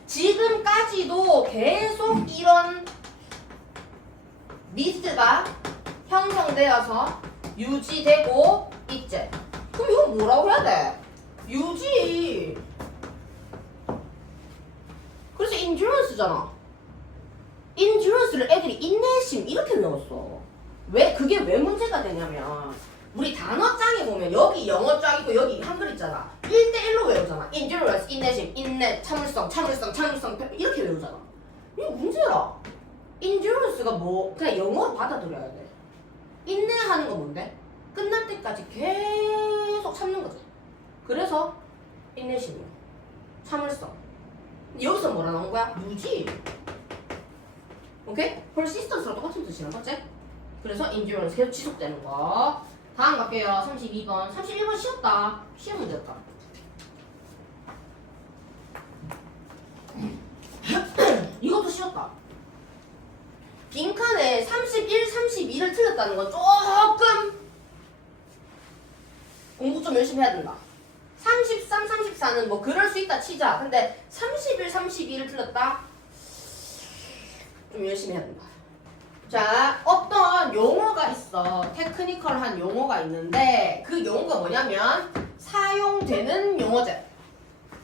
지금까지도 계속 이런 미스가 형성되어서 유지되고 있지. 그럼 이건 뭐라고 해야 돼? 유지. 그래서 endurance잖아. endurance를 애들이 인내심 이렇게 넣었어. 왜 그게 왜 문제가 되냐면 우리 단어장에 보면 여기 영어장이고 여기 한글 있잖아. 1대1로 외우잖아. endurance, 인내심, 인내, 참을성 이렇게 외우잖아. 이거 문제라. endurance가 뭐 그냥 영어로 받아들여야 돼. 인내하는 건 뭔데? 끝날 때까지 계속 참는 거지. 그래서 인내심이야. 참을성. 여기서 뭐라 나온 거야? 유지. 오케이? persistence랑 똑같은 뜻이란 거지? 그래서 endurance 계속 지속되는 거. 다음 갈게요. 32번. 31번 쉬웠다. 쉬운 문제였다. 쉬웠다. 빈칸에 31, 32를 틀렸다는 건 조금 공부 좀 열심히 해야 된다. 33, 34는 뭐 그럴 수 있다 치자. 근데 31, 32를 틀렸다? 좀 열심히 해야 된다. 자, 어떤 용어가 있어. 테크니컬한 용어가 있는데 그 용어가 뭐냐면 사용되는 용어제.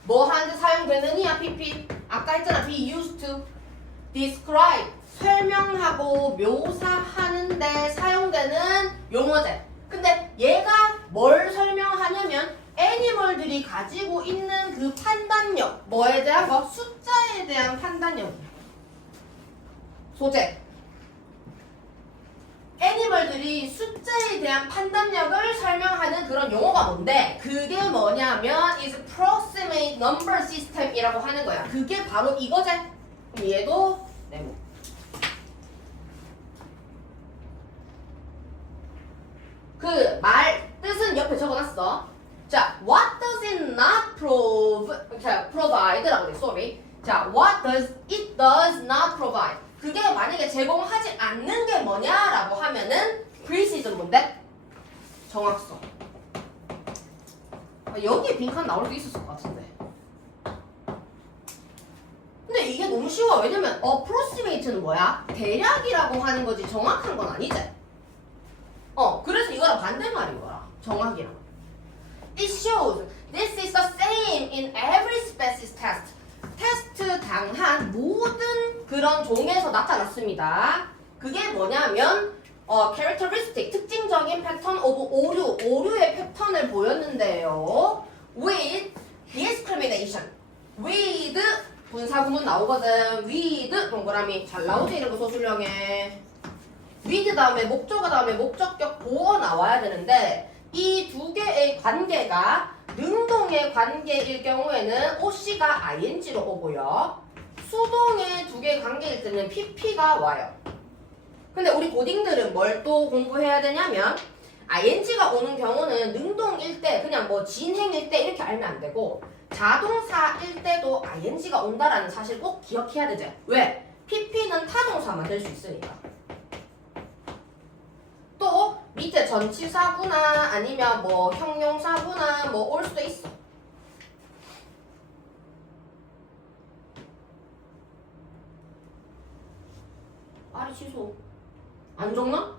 뭐 하는데 사용되느냐? PP. 아까 했잖아. be used to. describe. 설명하고 묘사하는데 사용되는 용어제. 근데 얘가 뭘 설명하냐면 애니멀들이 가지고 있는 그 판단력. 뭐에 대한 거? 숫자에 대한 판단력. 소재. 애니멀들이 숫자에 대한 판단력을 설명하는 그런 용어가 뭔데 그게 뭐냐면 is approximate number system이라고 하는 거야. 그게 바로 이거지. 그럼 얘도 네모. 그 말 뜻은 옆에 적어놨어. 자, what does it not provide라고 돼. sorry. 자, what does it does not provide. 그게 만약에 제공하지 않는 게 뭐냐라고 하면은 precision 뭔데? 정확성. 여기에 빈칸 나올 수 있었을 것 같은데. 근데 이게 너무 쉬워. 왜냐면 approximate는 뭐야? 대략이라고 하는 거지 정확한 건 아니지. 그래서 이거랑 반대말인 거라. 정확이랑. It shows this is the same in every species test. 테스트 당한 모든 그런 종에서 나타났습니다. 그게 뭐냐면 characteristic, 특징적인 패턴 of 오류의 패턴을 보였는데요. with discrimination. with 분사구문 나오거든. with 동그라미 잘 나오지 이런 거 소술형에. with 다음에 목적어 다음에 목적격 보어 나와야 되는데 이 두 개의 관계가 능동의 관계일 경우에는 OC가 ING로 오고요. 수동의 두 개의 관계일 때는 PP가 와요. 근데 우리 고딩들은 뭘 또 공부해야 되냐면 ING가 오는 경우는 능동일 때 그냥 뭐 진행일 때 이렇게 알면 안 되고 자동사일 때도 ING가 온다라는 사실 꼭 기억해야 되죠. 왜? PP는 타동사 만들 수 있으니까. 또 밑에 전치사구나 아니면 뭐 형용사구나 뭐 올 수도 있어. 말이 취소. 안 적나?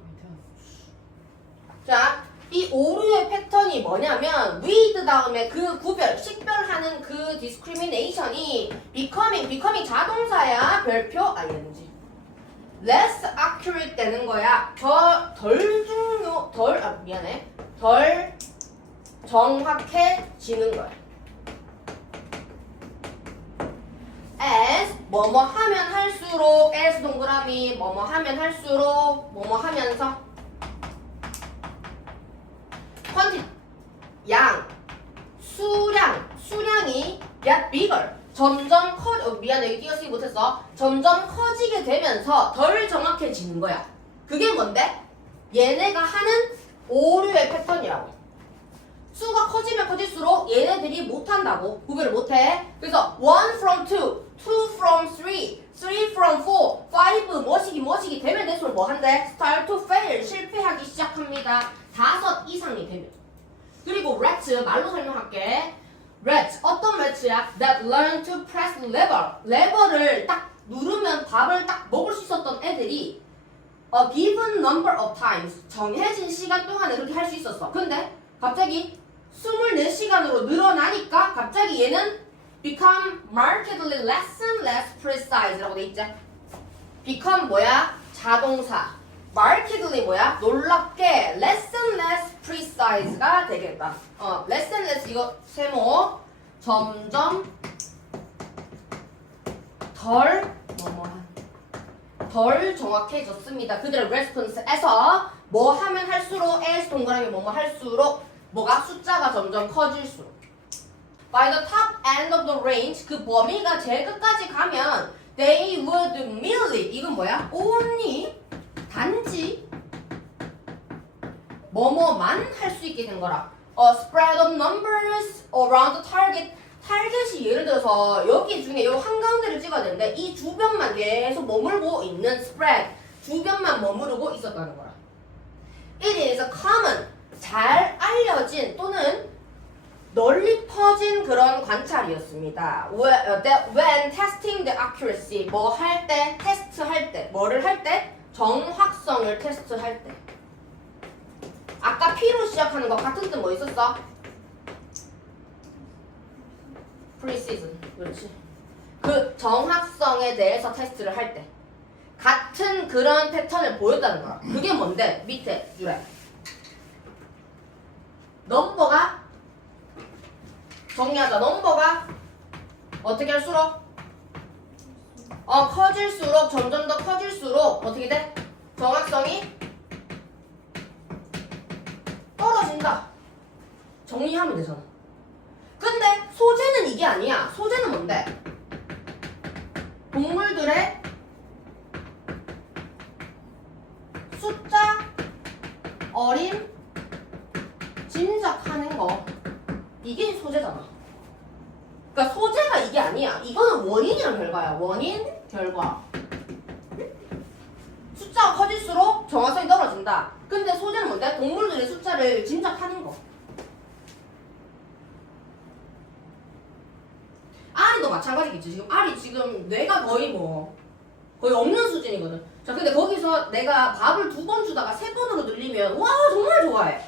자, 이 오류의 패턴이 뭐냐면 with 다음에 그 구별, 식별하는 그 discrimination이 becoming 자동사야. 별표 ing. less accurate 되는 거야. 덜 정확해지는 거야. as 뭐뭐 하면 할수록 as 동그라미 뭐뭐 하면 할수록 뭐뭐 하면서 quantity 양 수량이 get bigger 점점 미안해 여기 띄어쓰기 못했어. 점점 커지게 되면서 덜 정확해지는 거야. 그게 뭔데? 얘네가 하는 오류의 패턴이라고. 수가 커지면 커질수록 얘네들이 못한다고. 구별을 못해. 그래서 1 from 2, 2 from 3, 3 from 4, 5 뭐시기 되면 될수록 뭐 한대? start to fail 실패하기 시작합니다. 5 이상이 되면. 그리고 rats 말로 설명할게. rats 어떤 rats야? that learn to press lever. 레버를 딱 누르면 밥을 딱 먹을 수 있었던 애들이 a given number of times 정해진 시간 동안에 그렇게 할 수 있었어. 근데 갑자기 24시간으로 늘어나니까 갑자기 얘는 become markedly less and less precise라고 돼 있지. become 뭐야? 자동사. markedly 뭐야? 놀랍게 less and less precise가 되겠다. less and less 이거 세모. 점점 덜 정확해졌습니다. 그들의 response에서 뭐 하면 할수록 as 동그라미 뭐뭐 할수록 뭐가 숫자가 점점 커질수록 by the top end of the range 그 범위가 제일 끝까지 가면 they would merely 이건 뭐야? only 단지 뭐뭐만 할 수 있게 된 거라. A spread of numbers around the 타겟이 예를 들어서 여기 중에 요 한가운데를 찍어야 되는데 이 주변만 계속 머물고 있는 spread, 주변만 머무르고 있었다는 거야. It is common, 잘 알려진 또는 널리 퍼진 그런 관찰이었습니다. When testing the accuracy, 뭐 할 때, 테스트 할 때, 뭐를 할 때? 정확성을 테스트할 때. 아까 P로 시작하는 거 같은 뜻 뭐 있었어? Precision. 그렇지. 그 정확성에 대해서 테스트를 할 때. 같은 그런 패턴을 보였다는 거야. 그게 뭔데? 밑에 줄에. 넘버가 정리하자. 넘버가 어떻게 할수록? 커질수록 점점 더 커질수록 어떻게 돼? 정확성이 떨어진다. 정리하면 되잖아. 근데 소재는 이게 아니야. 소재는 뭔데? 동물들의 숫자 어림 짐작하는 거. 이게 소재잖아. 그러니까 소재가 이게 아니야. 이거는 원인이랑 결과야. 원인, 결과. 숫자가 커질수록 정확성이 떨어진다. 근데 소재는 뭔데? 동물들의 숫자를 짐작하는 거. 알이도 마찬가지겠지. 지금 알이 지금 뇌가 거의 없는 수준이거든. 자, 근데 거기서 내가 밥을 2번 주다가 3번으로 늘리면 와 정말 좋아해.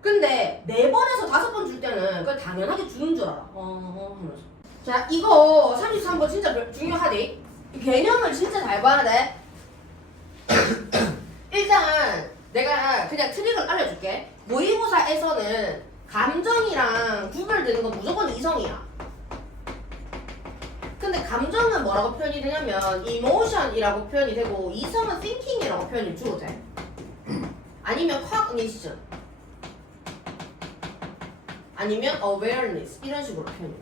근데 4번에서 5번 줄 때는 그걸 당연하게 주는 줄 알아. 하면서. 자, 이거 33번 진짜 중요하대. 이 개념을 진짜 잘 봐야 돼. 일단 내가 그냥 트릭을 알려줄게. 모의고사에서는 감정이랑 구별되는 건 무조건 이성이야. 근데 감정은 뭐라고 표현이 되냐면 emotion이라고 표현이 되고 이성은 thinking이라고 표현이 주로 돼. 아니면 cognition 아니면 awareness 이런 식으로 표현이 돼.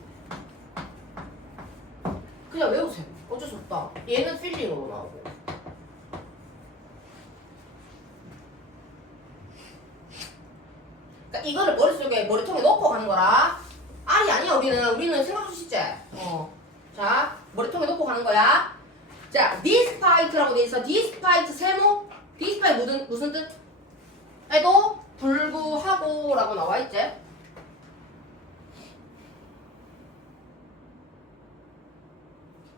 그냥 외우세요. 어쩔 수 없다. 얘는 feeling으로 나오고. 그러니까 이거를 머리통에 넣고 가는 거라. 알이 아니야. 우리는 생각 수 쉽지. 자, 머리통에 넣고 가는 거야. 자, despite라고 돼 있어. despite 세모. despite 무슨 뜻? 에도 불구하고 라고 나와 있지.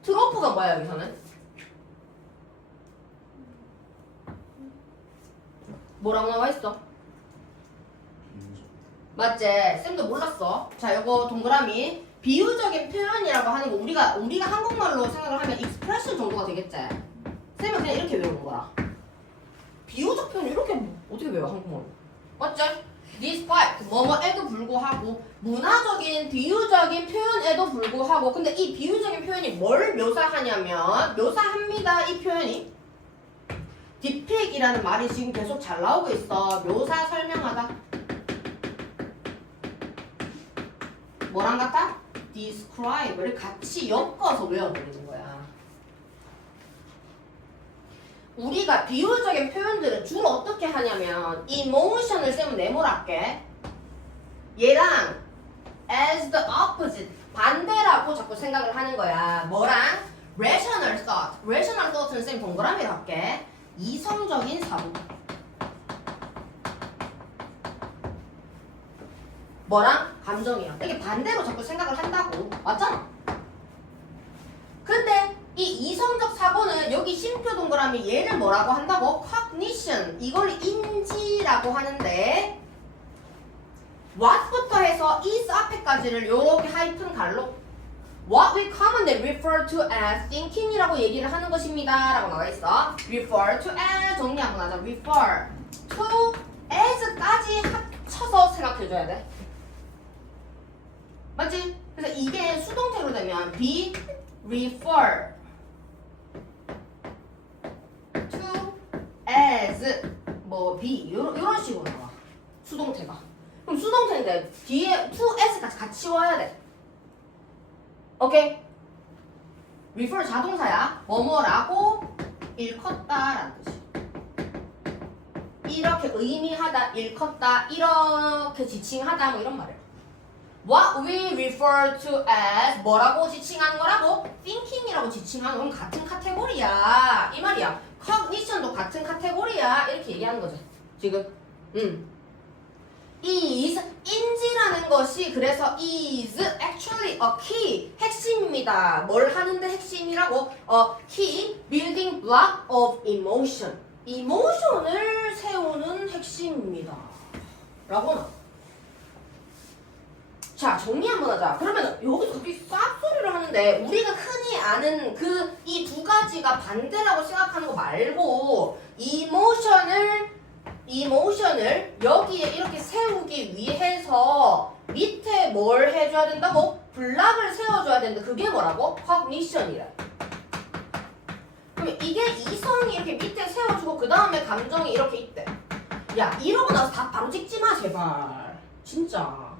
트로프가 뭐야 여기서는? 뭐라고 나와 있어? 맞지? 쌤도 몰랐어. 자, 요거 동그라미. 비유적인 표현이라고 하는 거 우리가 한국말로 생각을 하면 expression 정도가 되겠지? 쌤은 그냥 이렇게 외우는 거야. 비유적 표현 이렇게 어떻게 외워 한국말로? 맞지? despite 뭐뭐에도 불구하고 문화적인 비유적인 표현에도 불구하고 근데 이 비유적인 표현이 뭘 묘사합니다. 이 표현이 depict이라는 말이 지금 계속 잘 나오고 있어. 묘사 설명하다. 뭐랑 같아? describe를 같이 엮어서 외워버리는 거야. 우리가 비유적인 표현들을 주로 어떻게 하냐면 emotion을 쌤은 네모로 할게. 얘랑 as the opposite 반대라고 자꾸 생각을 하는 거야. 뭐랑? rational thought. rational thought는 쌤 동그라미로 할게. 이성적인 사고. 뭐랑? 감정이랑. 이게 반대로 자꾸 생각을 한다고. 맞잖아? 근데 이 이성적 사고는 여기 쉼표 동그라미 얘를 뭐라고 한다고? cognition. 이걸 인지라고 하는데 what부터 해서 is 앞에까지를 요렇게 하이픈 갈로 what we commonly refer to as thinking이라고 얘기를 하는 것입니다. 라고 나와 있어. refer to as 정리하고 나자. refer to as까지 합쳐서 생각해줘야 돼. 맞지? 그래서 이게 수동태로 되면 be refer to as 뭐 be 요런 식으로 나와. 수동태가. 그럼 수동태인데 뒤에 to as까지 같이 와야 돼. 오케이? refer 자동사야. 뭐뭐라고 일컫다라는 뜻이. 이렇게 의미하다, 일컫다, 이렇게 지칭하다 뭐 이런 말이야. What we referred to as 뭐라고 지칭하는 거라고? thinking이라고 지칭하는 건 같은 카테고리야. 이 말이야. cognition도 같은 카테고리야. 이렇게 얘기하는 거죠. 지금. is 인지라는 것이 그래서 is actually a key 핵심입니다. 뭘 하는데 핵심이라고? A key building block of emotion. 이모션을 세우는 핵심입니다. 라고나. 자, 정리 한번 하자. 그러면 여기서 갑자기 쌉소리를 하는데 우리가 흔히 아는 그 이 두 가지가 반대라고 생각하는 거 말고 이모션을 여기에 이렇게 세우기 위해서 밑에 뭘 해줘야 된다고? 블락을 세워줘야 된다. 그게 뭐라고? cognition이래. 그럼 이게 이성이 이렇게 밑에 세워주고 그 다음에 감정이 이렇게 있대. 야, 이러고 나서 다 바로 찍지 마 제발. 진짜.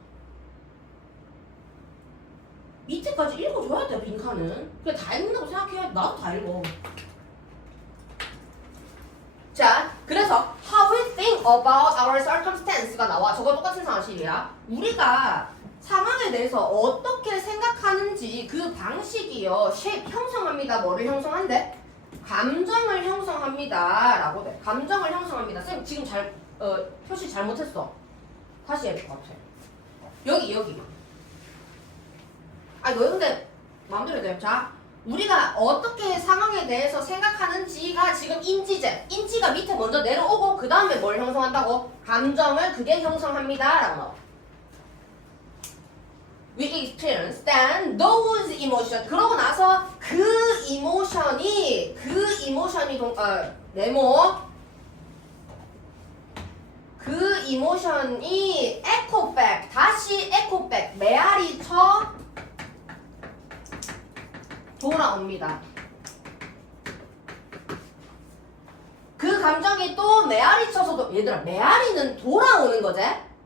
밑에까지 읽어줘야 돼 빈칸은. 그냥 다 읽는다고 생각해. 나도 다 읽어. 자, 그래서 how we think about our circumstance가 나와. 저거 똑같은 상황실이야. 우리가 상황에 대해서 어떻게 생각하는지 그 방식이요. shape 형성합니다. 뭐를 형성한대? 감정을 형성합니다. 라고 돼. 감정을 형성합니다. 쌤 지금 표시 잘못했어. 다시 해야 될 것 같아. 여기. 아니 너 근데 마음대로 돼요. 자, 우리가 어떻게 상황에 대해서 생각하는지가 지금 인지제. 인지가 밑에 먼저 내려오고 그 다음에 뭘 형성한다고? 감정을 그게 형성합니다. 라고 나와. We experience then those emotions. 그러고 나서 그 이모션이 네모. 그 이모션이 echo back. 다시 echo back. 메아리 쳐 돌아옵니다. 그 감정이 또 메아리 쳐서도 얘들아 메아리는 돌아오는 거지?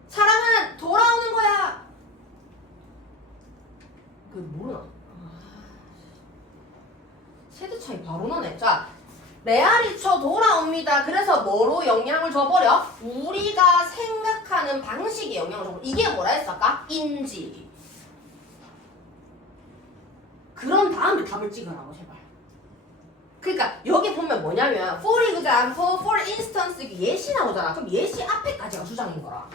사랑은 돌아오는 거야. 그 모르나? 세대 차이 바로 나네. 자, 메아리 쳐 돌아옵니다. 그래서 뭐로 영향을 줘버려? 우리가 생각하는 방식에 영향을 줘버려. 이게 뭐라 했어 아까? 인지. 그런 다음에 답을 찍으라고 제발. 그러니까 여기 보면 뭐냐면 for example, for instance 이게 예시 나오잖아. 그럼 예시 앞에까지가 주장인 거라.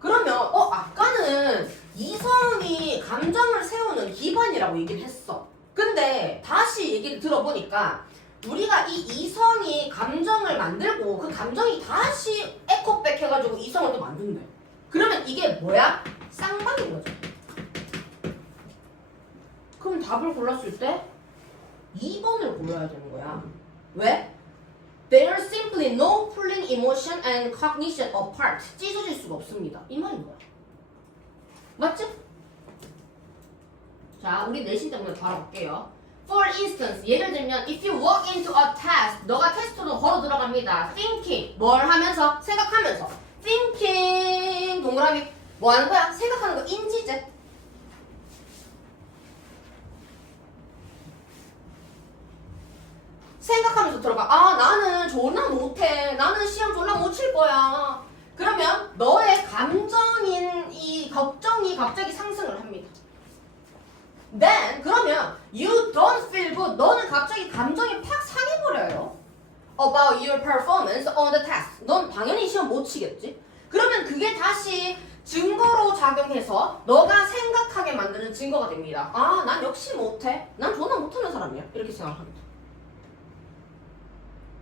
그러면 아까는 이성이 감정을 세우는 기반이라고 얘기를 했어. 근데 다시 얘기를 들어보니까 우리가 이 이성이 감정을 만들고 그 감정이 다시 에코백 해가지고 이성을 또 만든대. 그러면 이게 뭐야? 쌍방인 거죠. 그럼 답을 골랐을 때 2번을 골라야 되는 거야. 왜? There is simply no pulling emotion and cognition apart. 찢어질 수가 없습니다. 이 말인 거야. 맞지? 자, 우리 내신 때문에 바로 볼게요. For instance, 예를 들면 if you walk into a test, 너가 테스트로 걸어 들어갑니다. Thinking, 뭘 하면서? 생각하면서. Thinking, 동그라미 뭐 하는 거야? 생각하는 거 인지제. 생각하면서 들어가. 나는 졸라 못해. 나는 시험 졸라 못 칠 거야. 그러면 너의 감정인 이 걱정이 갑자기 상승을 합니다. Then 그러면 you don't feel good. 너는 갑자기 감정이 팍 상해버려요. About your performance on the test. 넌 당연히 시험 못 치겠지. 그러면 그게 다시 증거로 작용해서 너가 생각하게 만드는 증거가 됩니다. 난 역시 못해. 난 존나 못하는 사람이야. 이렇게 생각합니다.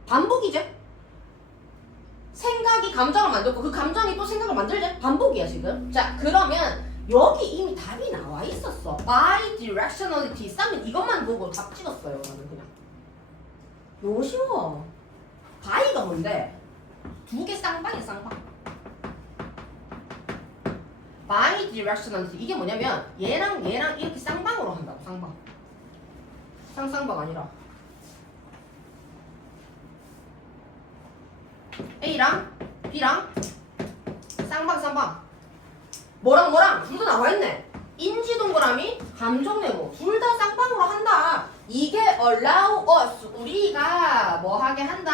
반복이죠? 생각이 감정을 만들고 그 감정이 또 생각을 만들죠? 반복이야 지금. 자, 그러면 여기 이미 답이 나와 있었어. Bidirectionality. 쌈은 이것만 보고 답 찍었어요. 나는 그냥. 너무 쉬워. 바이가 뭔데? 두 개 쌍방이야 쌍방. Bidirectionality. 이게 뭐냐면 얘랑 이렇게 쌍방으로 한다고. 쌍방. 쌍방 아니라 A랑 B랑 쌍방 뭐랑 둘 다 나와있네. 인지 동그라미 감정 네모 둘 다 쌍방으로 한다. 이게 allow us 우리가 뭐 하게 한다.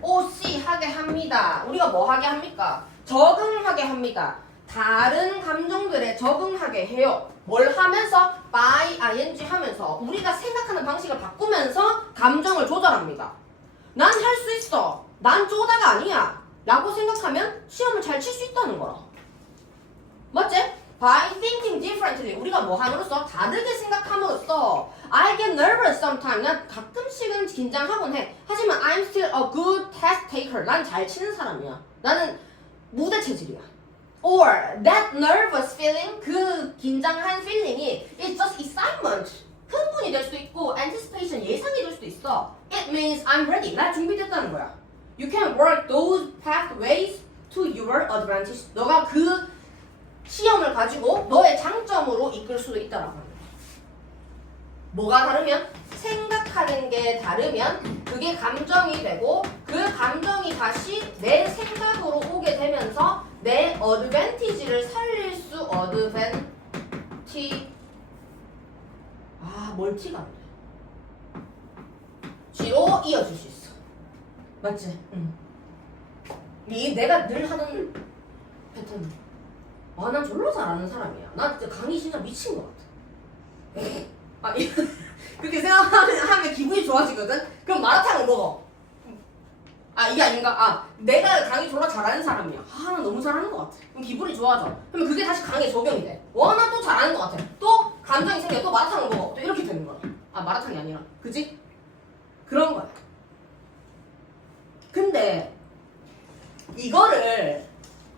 OC 하게 합니다. 우리가 뭐 하게 합니까? 적응하게 합니다. 다른 감정들에 적응하게 해요. 뭘 하면서? by ing 하면서 우리가 생각하는 방식을 바꾸면서 감정을 조절합니다. 난 할 수 있어. 난 쪼다가 아니야. 라고 생각하면 시험을 잘 칠 수 있다는 거라. 맞지? By thinking differently 우리가 뭐 함으로써? 다르게 생각함으로써 I get nervous sometimes 난 가끔씩은 긴장하곤 해. 하지만 I'm still a good test taker 난 잘 치는 사람이야. 나는 무대 체질이야. Or that nervous feeling 그 긴장한 feeling이 it's just excitement 흥분이 될 수도 있고 anticipation 예상이 될 수도 있어. It means I'm ready 나 준비됐다는 거야. You can work those pathways to your advantage 너가 그 시험을 가지고 너의 장점으로 이끌 수도 있다라고 합니다. 뭐가 다르면? 생각하는 게 다르면 그게 감정이 되고 그 감정이 다시 내 생각으로 오게 되면서 내 어드밴티지를 살릴 수 멀티가 안 돼. G로 이어질 수 있어. 맞지? 응. 내가 늘 하는 패턴. 난 졸라 잘하는 사람이야. 나 진짜 강의 진짜 미친 것 같아. 그렇게 생각하면 기분이 좋아지거든? 그럼 마라탕을 먹어. 이게 아닌가? 내가 강의 졸라 잘하는 사람이야. 나 너무 잘하는 것 같아. 그럼 기분이 좋아져. 그러면 그게 다시 강의에 적용이 돼. 나 또 잘하는 것 같아. 또 감정이 생겨. 또 마라탕을 먹어. 또 이렇게 되는 거야. 마라탕이 아니라. 그지? 그런 거야. 근데 이거를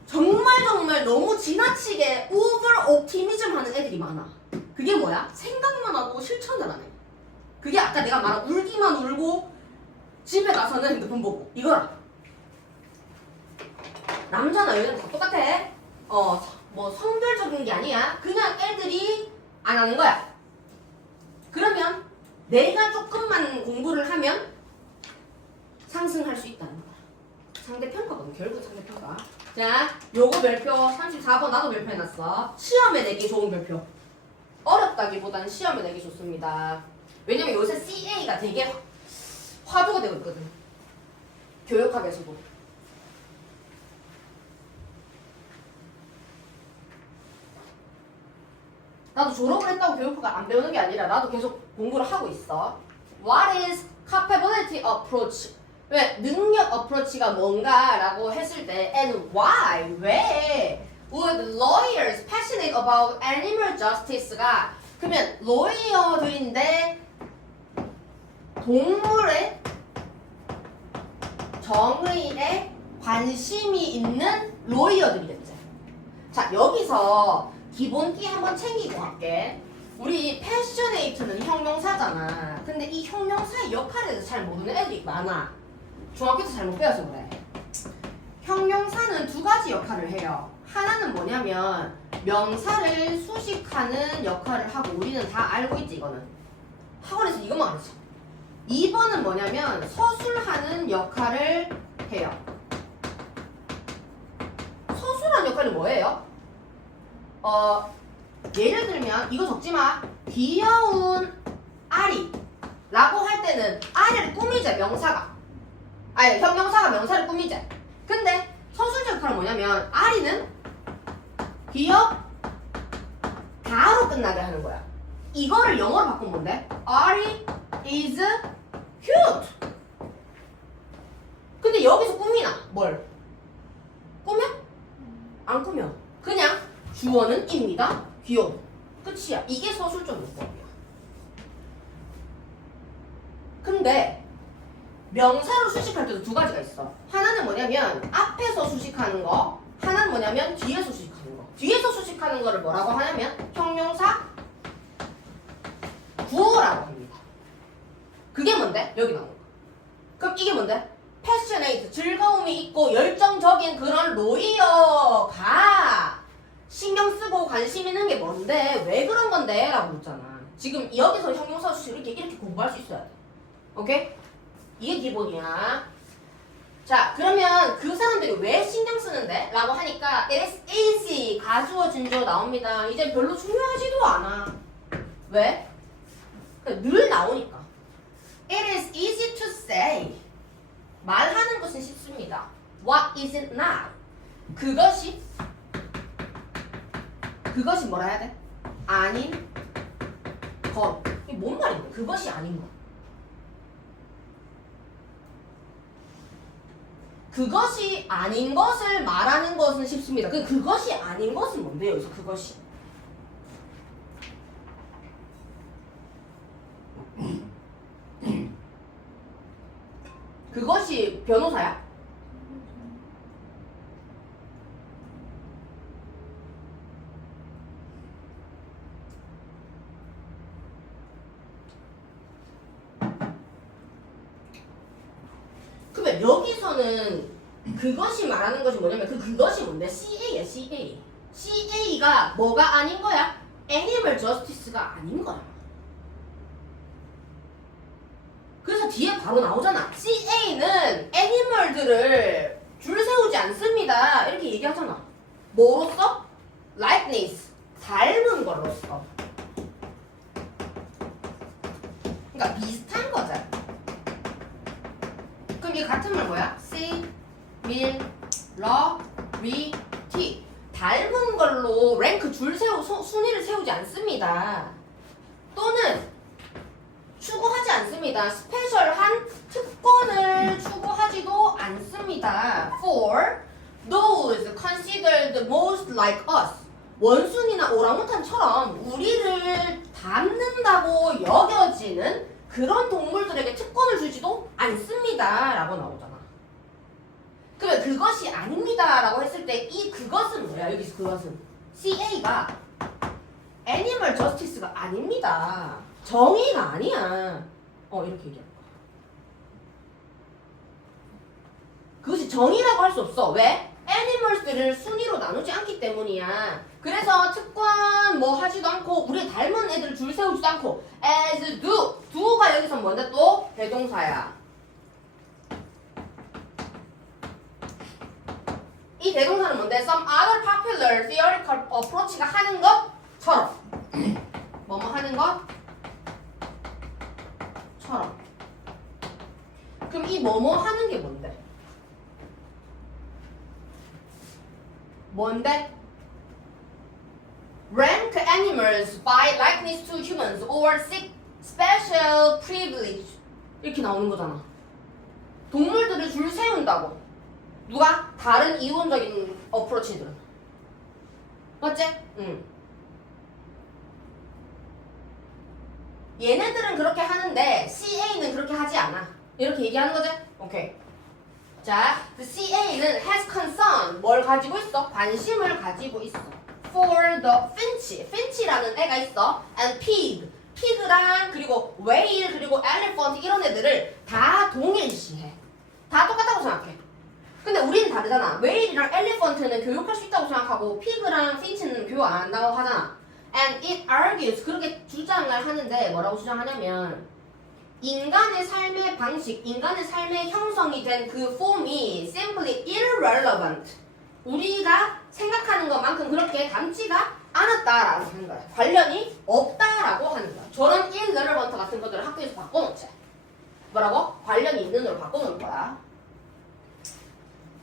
정말 너무 지나치게 오버 옵티미즘 하는 애들이 많아. 그게 뭐야? 생각만 하고 실천을 안 해. 그게 아까 내가 말한 울기만 울고 집에 가서는 핸드폰 보고 이거라. 남자나 여자는 다 똑같아. 뭐 성별적인 게 아니야. 그냥 애들이 안 하는 거야. 그러면 내가 조금만 공부를 하면 상승할 수 있다는 거야. 상대평가거든. 결국 상대평가. 자, 요거 별표 34번 나도 별표 해놨어. 시험에 내기 좋은 별표. 어렵다기보다는 시험에 내기 좋습니다. 왜냐면 요새 CA가 되게 화두가 되고 있거든. 교육학에서도. 나도 졸업을 했다고 교육학을 안 배우는 게 아니라 나도 계속 공부를 하고 있어. What is capability approach? 왜 능력 어프로치가 뭔가라고 했을 때 and why 왜 would lawyers passionate about animal justice가 그러면 로이어들인데 동물의 정의에 관심이 있는 로이어들이겠지. 자, 여기서 기본기 한번 챙기고 갈게. 우리 패셔네이트는 형용사잖아. 근데 이 형용사의 역할에 대해서 잘 모르는 애들이 많아. 중학교에서 잘못 배워서 그래. 형용사는 두 가지 역할을 해요. 하나는 뭐냐면 명사를 수식하는 역할을 하고 우리는 다 알고 있지 이거는. 학원에서 이것만 가르쳐. 2번은 뭐냐면 서술하는 역할을 해요. 서술하는 역할이 뭐예요? 예를 들면 이거 적지마. 귀여운 아리 라고 할 때는 아리를 꾸미자 명사가. 형용사가 명사를 꾸미자. 근데 서술적 역할은 뭐냐면 아리는 귀엽다로 끝나게 하는 거야. 이거를 영어로 바꾸면 뭔데? 아리 is cute. 근데 여기서 꾸미나? 뭘? 꾸며? 안 꾸며. 그냥 주어는 입니다. 귀여움. 끝이야. 이게 서술적 용법이야. 근데 명사로 수식할 때도 두 가지가 있어. 하나는 뭐냐면 앞에서 수식하는 거, 하나는 뭐냐면 뒤에서 수식하는 거. 뒤에서 수식하는 거를 뭐라고 하냐면 형용사 구어라고 합니다. 그게 뭔데? 여기 나오는 거. 그럼 이게 뭔데? passionate, 즐거움이 있고 열정적인 그런 로이어가 신경 쓰고 관심 있는 게 뭔데? 왜 그런 건데? 라고 묻잖아. 지금 여기서 형용사 수식 이렇게 공부할 수 있어야 돼. 오케이? 이게 기본이야. 자, 그러면 그 사람들이 왜 신경 쓰는데? 라고 하니까 it is easy, 가주어 진주어 나옵니다. 이제 별로 중요하지도 않아. 왜? 늘 나오니까. It is easy to say. 말하는 것은 쉽습니다. What is it not? 그것이 그것이 뭐라 해야 돼? 아닌 것. 이게 뭔 말인가? 그것이 아닌 것. 그것이 아닌 것을 말하는 것은 쉽습니다. 그것이 아닌 것은 뭔데요? 여기서 그것이. 그것이 변호사야? 그러면 여기서는 그것이 말하는 것이 뭐냐면 그것이 뭔데? CA야, CA. CA가 뭐가 아닌 거야? Animal Justice가 아닌 거야. 그래서 뒤에 바로 나오잖아. CA는 애니멀들을 줄 세우지 않습니다. 이렇게 얘기하잖아. 뭐로써? likeness. 닮은 걸로써. 그러니까 비슷한 거잖아. 그럼 이 같은 말 뭐야? similarity. 닮은 걸로 랭크 순위를 세우지 않습니다. 또는 추구하지 않습니다. 스페셜한 특권을 추구하지도 않습니다. For those considered most like us. 원숭이나 오랑우탄처럼 우리를 닮는다고 여겨지는 그런 동물들에게 특권을 주지도 않습니다. 라고 나오잖아. 그러면 그것이 아닙니다. 라고 했을 때 이 그것은 뭐야? 여기서 그것은 CA가 애니멀 저스티스가 아닙니다. 정의가 아니야. 이렇게 얘기할 거야. 그것이 정의라고 할 수 없어. 왜? 애니멀스들을 순위로 나누지 않기 때문이야. 그래서 특권 뭐 하지도 않고 우리 닮은 애들 줄 세우지도 않고 as do가 여기서 뭔데 또? 대동사야. 이 대동사는 뭔데? Some other popular theoretical approach가 하는 것처럼 뭐뭐 하는 것처럼. 그럼 이 뭐뭐 하는 게 뭔데? 뭔데? Rank animals by likeness to humans or seek special privilege. 이렇게 나오는 거잖아. 동물들을 줄 세운다고. 누가? 다른 이론적인 어프로치들은. 맞지? 응. 얘네들은 그렇게 하는데 CA는 그렇게 하지 않아. 이렇게 얘기하는 거지? 오케이. 자, the CA는 has concern. 뭘 가지고 있어? 관심을 가지고 있어. For the finch. finch라는 애가 있어. And pig. pig랑 그리고 whale 그리고 elephant 이런 애들을 다 동일시해. 다 똑같다고 생각해. 근데 우리는 다르잖아. whale이랑 elephant는 교육할 수 있다고 생각하고 pig랑 finch는 교육 안 한다고 하잖아. And it argues. 그렇게 주장을 하는데 뭐라고 주장하냐면 인간의 삶의 방식, 인간의 삶의 형성이 된 그 form이 simply irrelevant. 우리가 생각하는 것만큼 그렇게 남지가 않았다라고 하는 거야. 관련이 없다라고 하는 거야. 저런 irrelevant 같은 것들을 학교에서 바꿔놓자. 뭐라고? 관련이 있는으로 바꿔놓을 거야.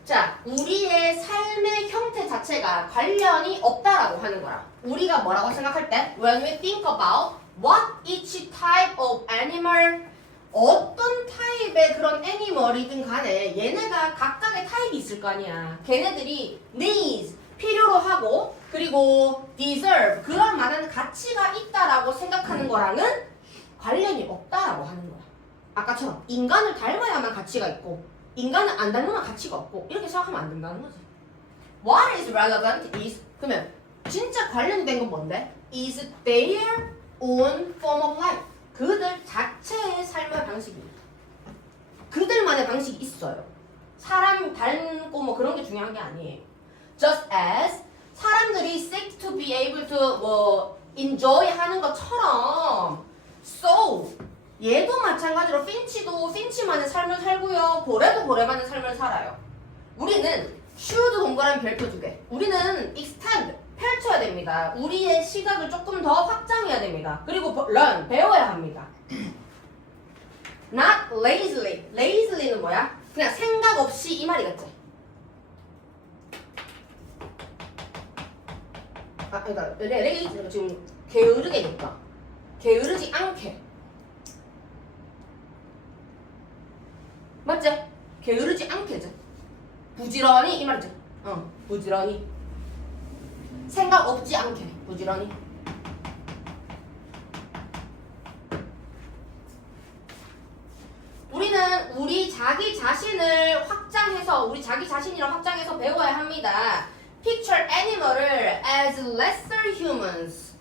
자, 우리의 삶의 형태 자체가 관련이 없다라고 하는 거야. 우리가 뭐라고 생각할 때 when we think about what each type of animal 어떤 타입의 그런 애니멀이든 간에 얘네가 각각의 타입이 있을 거 아니야. 걔네들이 needs, 필요로 하고 그리고 deserve, 그럴 만한 가치가 있다라고 생각하는 거랑은 관련이 없다라고 하는 거야. 아까처럼 인간을 닮아야만 가치가 있고 인간을 안 닮으면 가치가 없고 이렇게 생각하면 안 된다는 거지. What is relevant is, 그러면 진짜 관련이 된 건 뭔데? Is their own form of life. 그들 자체의 삶의 방식입니다. 그들만의 방식이 있어요. 사람 닮고 뭐 그런 게 중요한 게 아니에요. Just as 사람들이 seek to be able to enjoy 하는 것처럼 so 얘도 마찬가지로 finch도 finch만의 삶을 살고요. 고래도 고래만의 삶을 살아요. 우리는 should 동그라미 별표 2개. 우리는 extend 펼쳐야 됩니다. 우리의 시각을 조금 더 확장해야 됩니다. 그리고 learn 배워야 합니다. Not lazily. lazy는 뭐야? 그냥 생각 없이 이 말이겠지. 그러니까 레이트가 지금 게으르게니까 게으르지 않게 맞지? 게으르지 않게지. 부지런히 이 말이지. 부지런히 생각 없지 않게 부지런히. 우리는 우리 자기 자신을 확장해서 우리 자기 자신이랑 확장해서 배워야 합니다. Picture animal을 as lesser humans.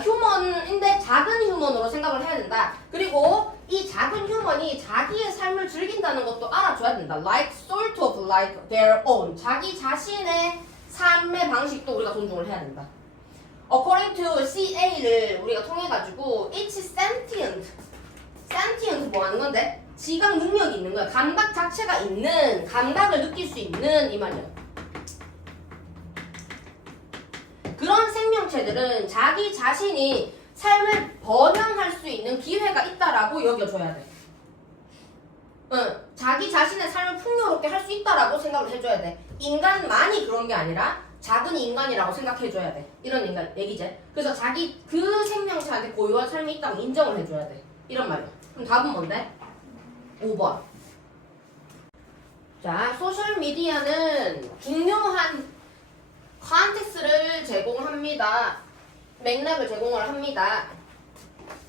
휴먼인데 작은 휴먼으로 생각을 해야 된다. 그리고 이 작은 휴먼이 자기의 삶을 즐긴다는 것도 알아줘야 된다. Like sort of like their own. 자기 자신의 삶의 방식도 우리가 존중을 해야 된다. According to CA를 우리가 통해가지고 it's sentient. sentient 뭐 하는 건데? 지각 능력이 있는 거야. 감각 자체가 있는, 감각을 느낄 수 있는 이 말이야. 그런 생명체들은 자기 자신이 삶을 번영할 수 있는 기회가 있다라고 여겨줘야 돼. 자기 자신의 삶을 풍요롭게 할 수 있다라고 생각을 해줘야 돼. 인간만이 그런 게 아니라 작은 인간이라고 생각해줘야 돼. 이런 인간 얘기지. 그래서 자기 그 생명체한테 고유한 삶이 있다고 인정을 해줘야 돼. 이런 말이야. 그럼 답은 뭔데? 5번. 자, 소셜미디어는 중요한 컨텍스트를 제공합니다. 맥락을 제공을 합니다.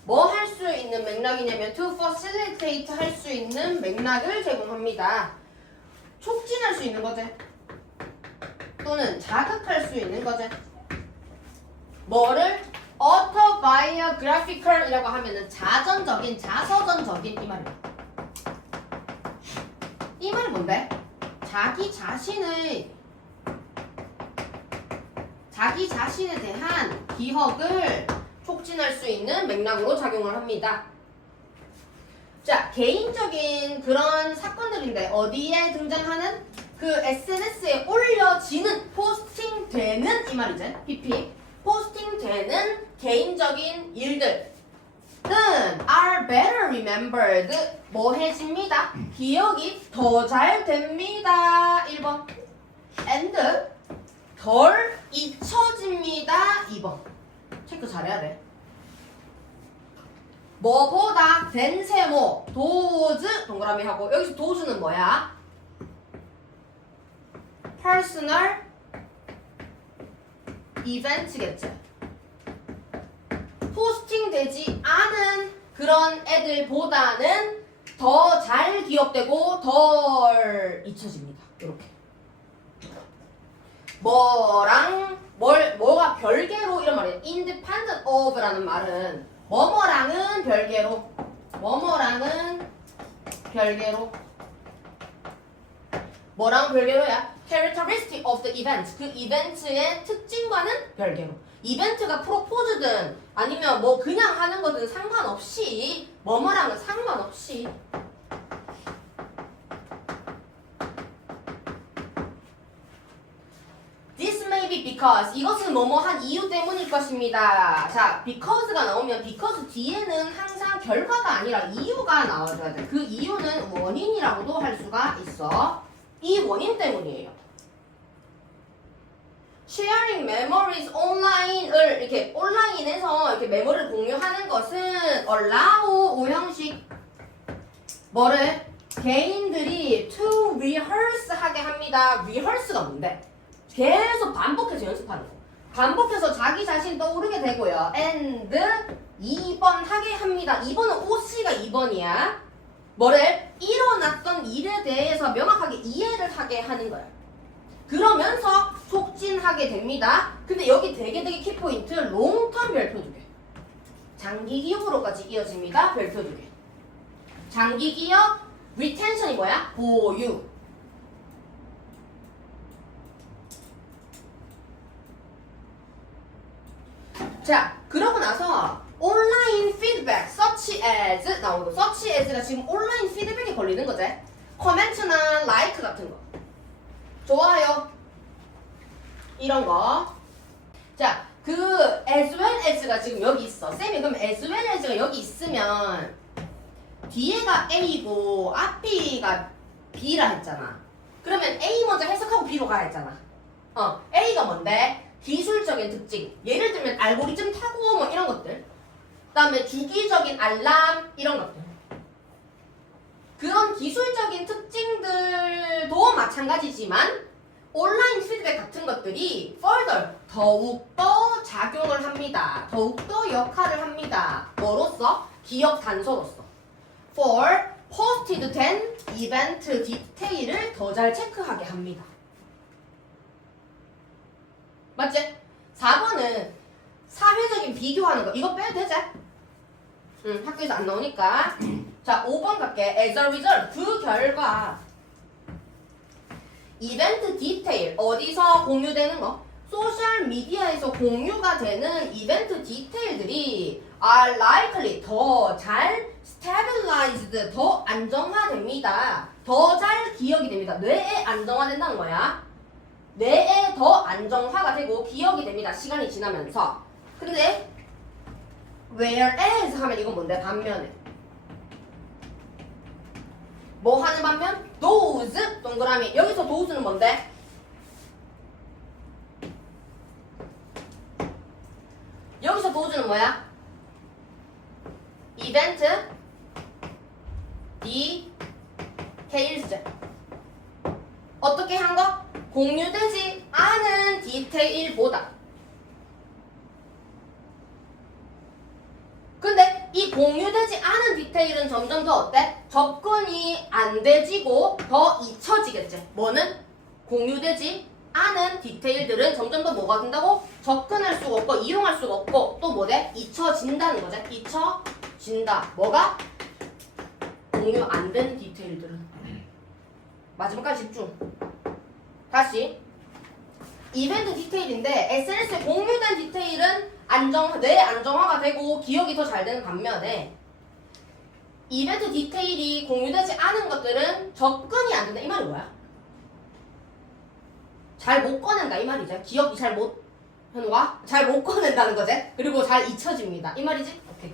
뭐 할 수 있는 맥락이냐면 to facilitate 할 수 있는 맥락을 제공합니다. 촉진할 수 있는 거지. 또는 자극할 수 있는 거지. 뭐를? autobiographical이라고 하면은 자전적인, 자서전적인 이 말이야. 이 말이 뭔데? 자기 자신에 대한 기억을 촉진할 수 있는 맥락으로 작용을 합니다. 자, 개인적인 그런 사건들인데 어디에 등장하는? 그 SNS에 올려지는, 포스팅되는 이 말이지. PP. 포스팅되는 개인적인 일들은 are better remembered. 뭐 해집니다? 기억이 더 잘 됩니다. 1번. and 덜 잊혀집니다. 2번. 체크 잘해야 돼. 뭐보다 된 세모 도즈 동그라미 하고 여기서 도즈는 뭐야? personal event겠지. 포스팅 되지 않은 그런 애들보다는 더 잘 기억되고 덜 잊혀집니다. 이렇게. 뭐가 별개로 이런 말이에요. independent of라는 말은 뭐뭐랑은 별개로 뭐랑 별개로야? characteristic of the event. 그 이벤트의 특징과는 별개로. 이벤트가 프로포즈든 아니면 뭐 그냥 하는 거든 상관없이 뭐뭐랑은 상관없이 This may be because 이것은 뭐뭐한 이유 때문일 것입니다. 자, because가 나오면 because 뒤에는 항상 결과가 아니라 이유가 나와줘야 돼. 그 이유는 원인이라고도 할 수가 있어. 이 원인 때문이에요. Sharing memories online을 이렇게 온라인에서 이렇게 메모리를 공유하는 것은 allow 오형식 뭐를 개인들이 to rehearse 하게 합니다. rehearse가 뭔데? 계속 반복해서 연습하는 거. 반복해서 자기 자신 떠오르게 되고요. and 2번 하게 합니다. 2번은 OC가 2번이야. 뭐를? 일어났던 일에 대해서 명확하게 이해를 하게 하는 거야. 그러면서 촉진하게 됩니다. 근데 여기 되게 키포인트 롱텀 별표 2개. 장기 기억으로까지 이어집니다. 별표 2개. 장기 기억, retention이 뭐야? 보유. 자, 그러고 나서 온라인 피드백, such as 나오고 such as가 지금 온라인 피드백에 걸리는 거지. 코멘트나 라이크 같은 거. 좋아요. 이런 거. 자, 그 as well as가 지금 여기 있어. 쌤이 그럼 as well as가 여기 있으면 뒤에가 A고 앞이가 B라 했잖아. 그러면 A 먼저 해석하고 B로 가야 했잖아. A가 뭔데? 기술적인 특징. 예를 들면 알고리즘 타고 뭐 이런 것들. 그다음에 주기적인 알람 이런 것들. 그런 기술적인 특징들도 마찬가지지만 온라인 피드백 같은 것들이 further 더욱더 작용을 합니다. 더욱더 역할을 합니다. 뭐로서? 기억 단서로서. for posted 된 이벤트 디테일을 더 잘 체크하게 합니다. 맞지? 4번은 사회적인 비교하는 거. 이거 빼도 되지? 학교에서 안 나오니까. 자, 5번 갈게. As a result. 그 결과 이벤트 디테일. 어디서 공유되는 거? 소셜 미디어에서 공유가 되는 이벤트 디테일들이 are likely 더 잘 stabilized, 더 안정화됩니다. 더 잘 기억이 됩니다. 뇌에 안정화된다는 거야. 뇌에 더 안정화가 되고 기억이 됩니다. 시간이 지나면서. 근데 whereas 하면 이건 뭔데? 반면에. 뭐 하는 반면? those 동그라미. 여기서 those는 뭔데? 여기서 those는 뭐야? 이벤트 details. 어떻게 한 거? 공유되지 않은 디테일보다. 근데 이 공유되지 않은 디테일은 점점 더 어때? 접근이 안 돼지고 더 잊혀지겠지. 뭐는? 공유되지 않은 디테일들은 점점 더 뭐가 된다고? 접근할 수가 없고 이용할 수가 없고 또 뭐래? 잊혀진다는 거지. 잊혀진다. 뭐가? 공유 안 된 디테일들은. 마지막까지 집중. 다시. 이벤트 디테일인데 SNS에 공유된 디테일은 뇌 안정화가 되고 기억이 더 잘 되는 반면에 이벤트 디테일이 공유되지 않은 것들은 접근이 안 된다. 이 말이 뭐야? 잘 못 꺼낸다 이 말이지. 기억이 잘 못 꺼낸다는 거지. 그리고 잘 잊혀집니다 이 말이지. 오케이.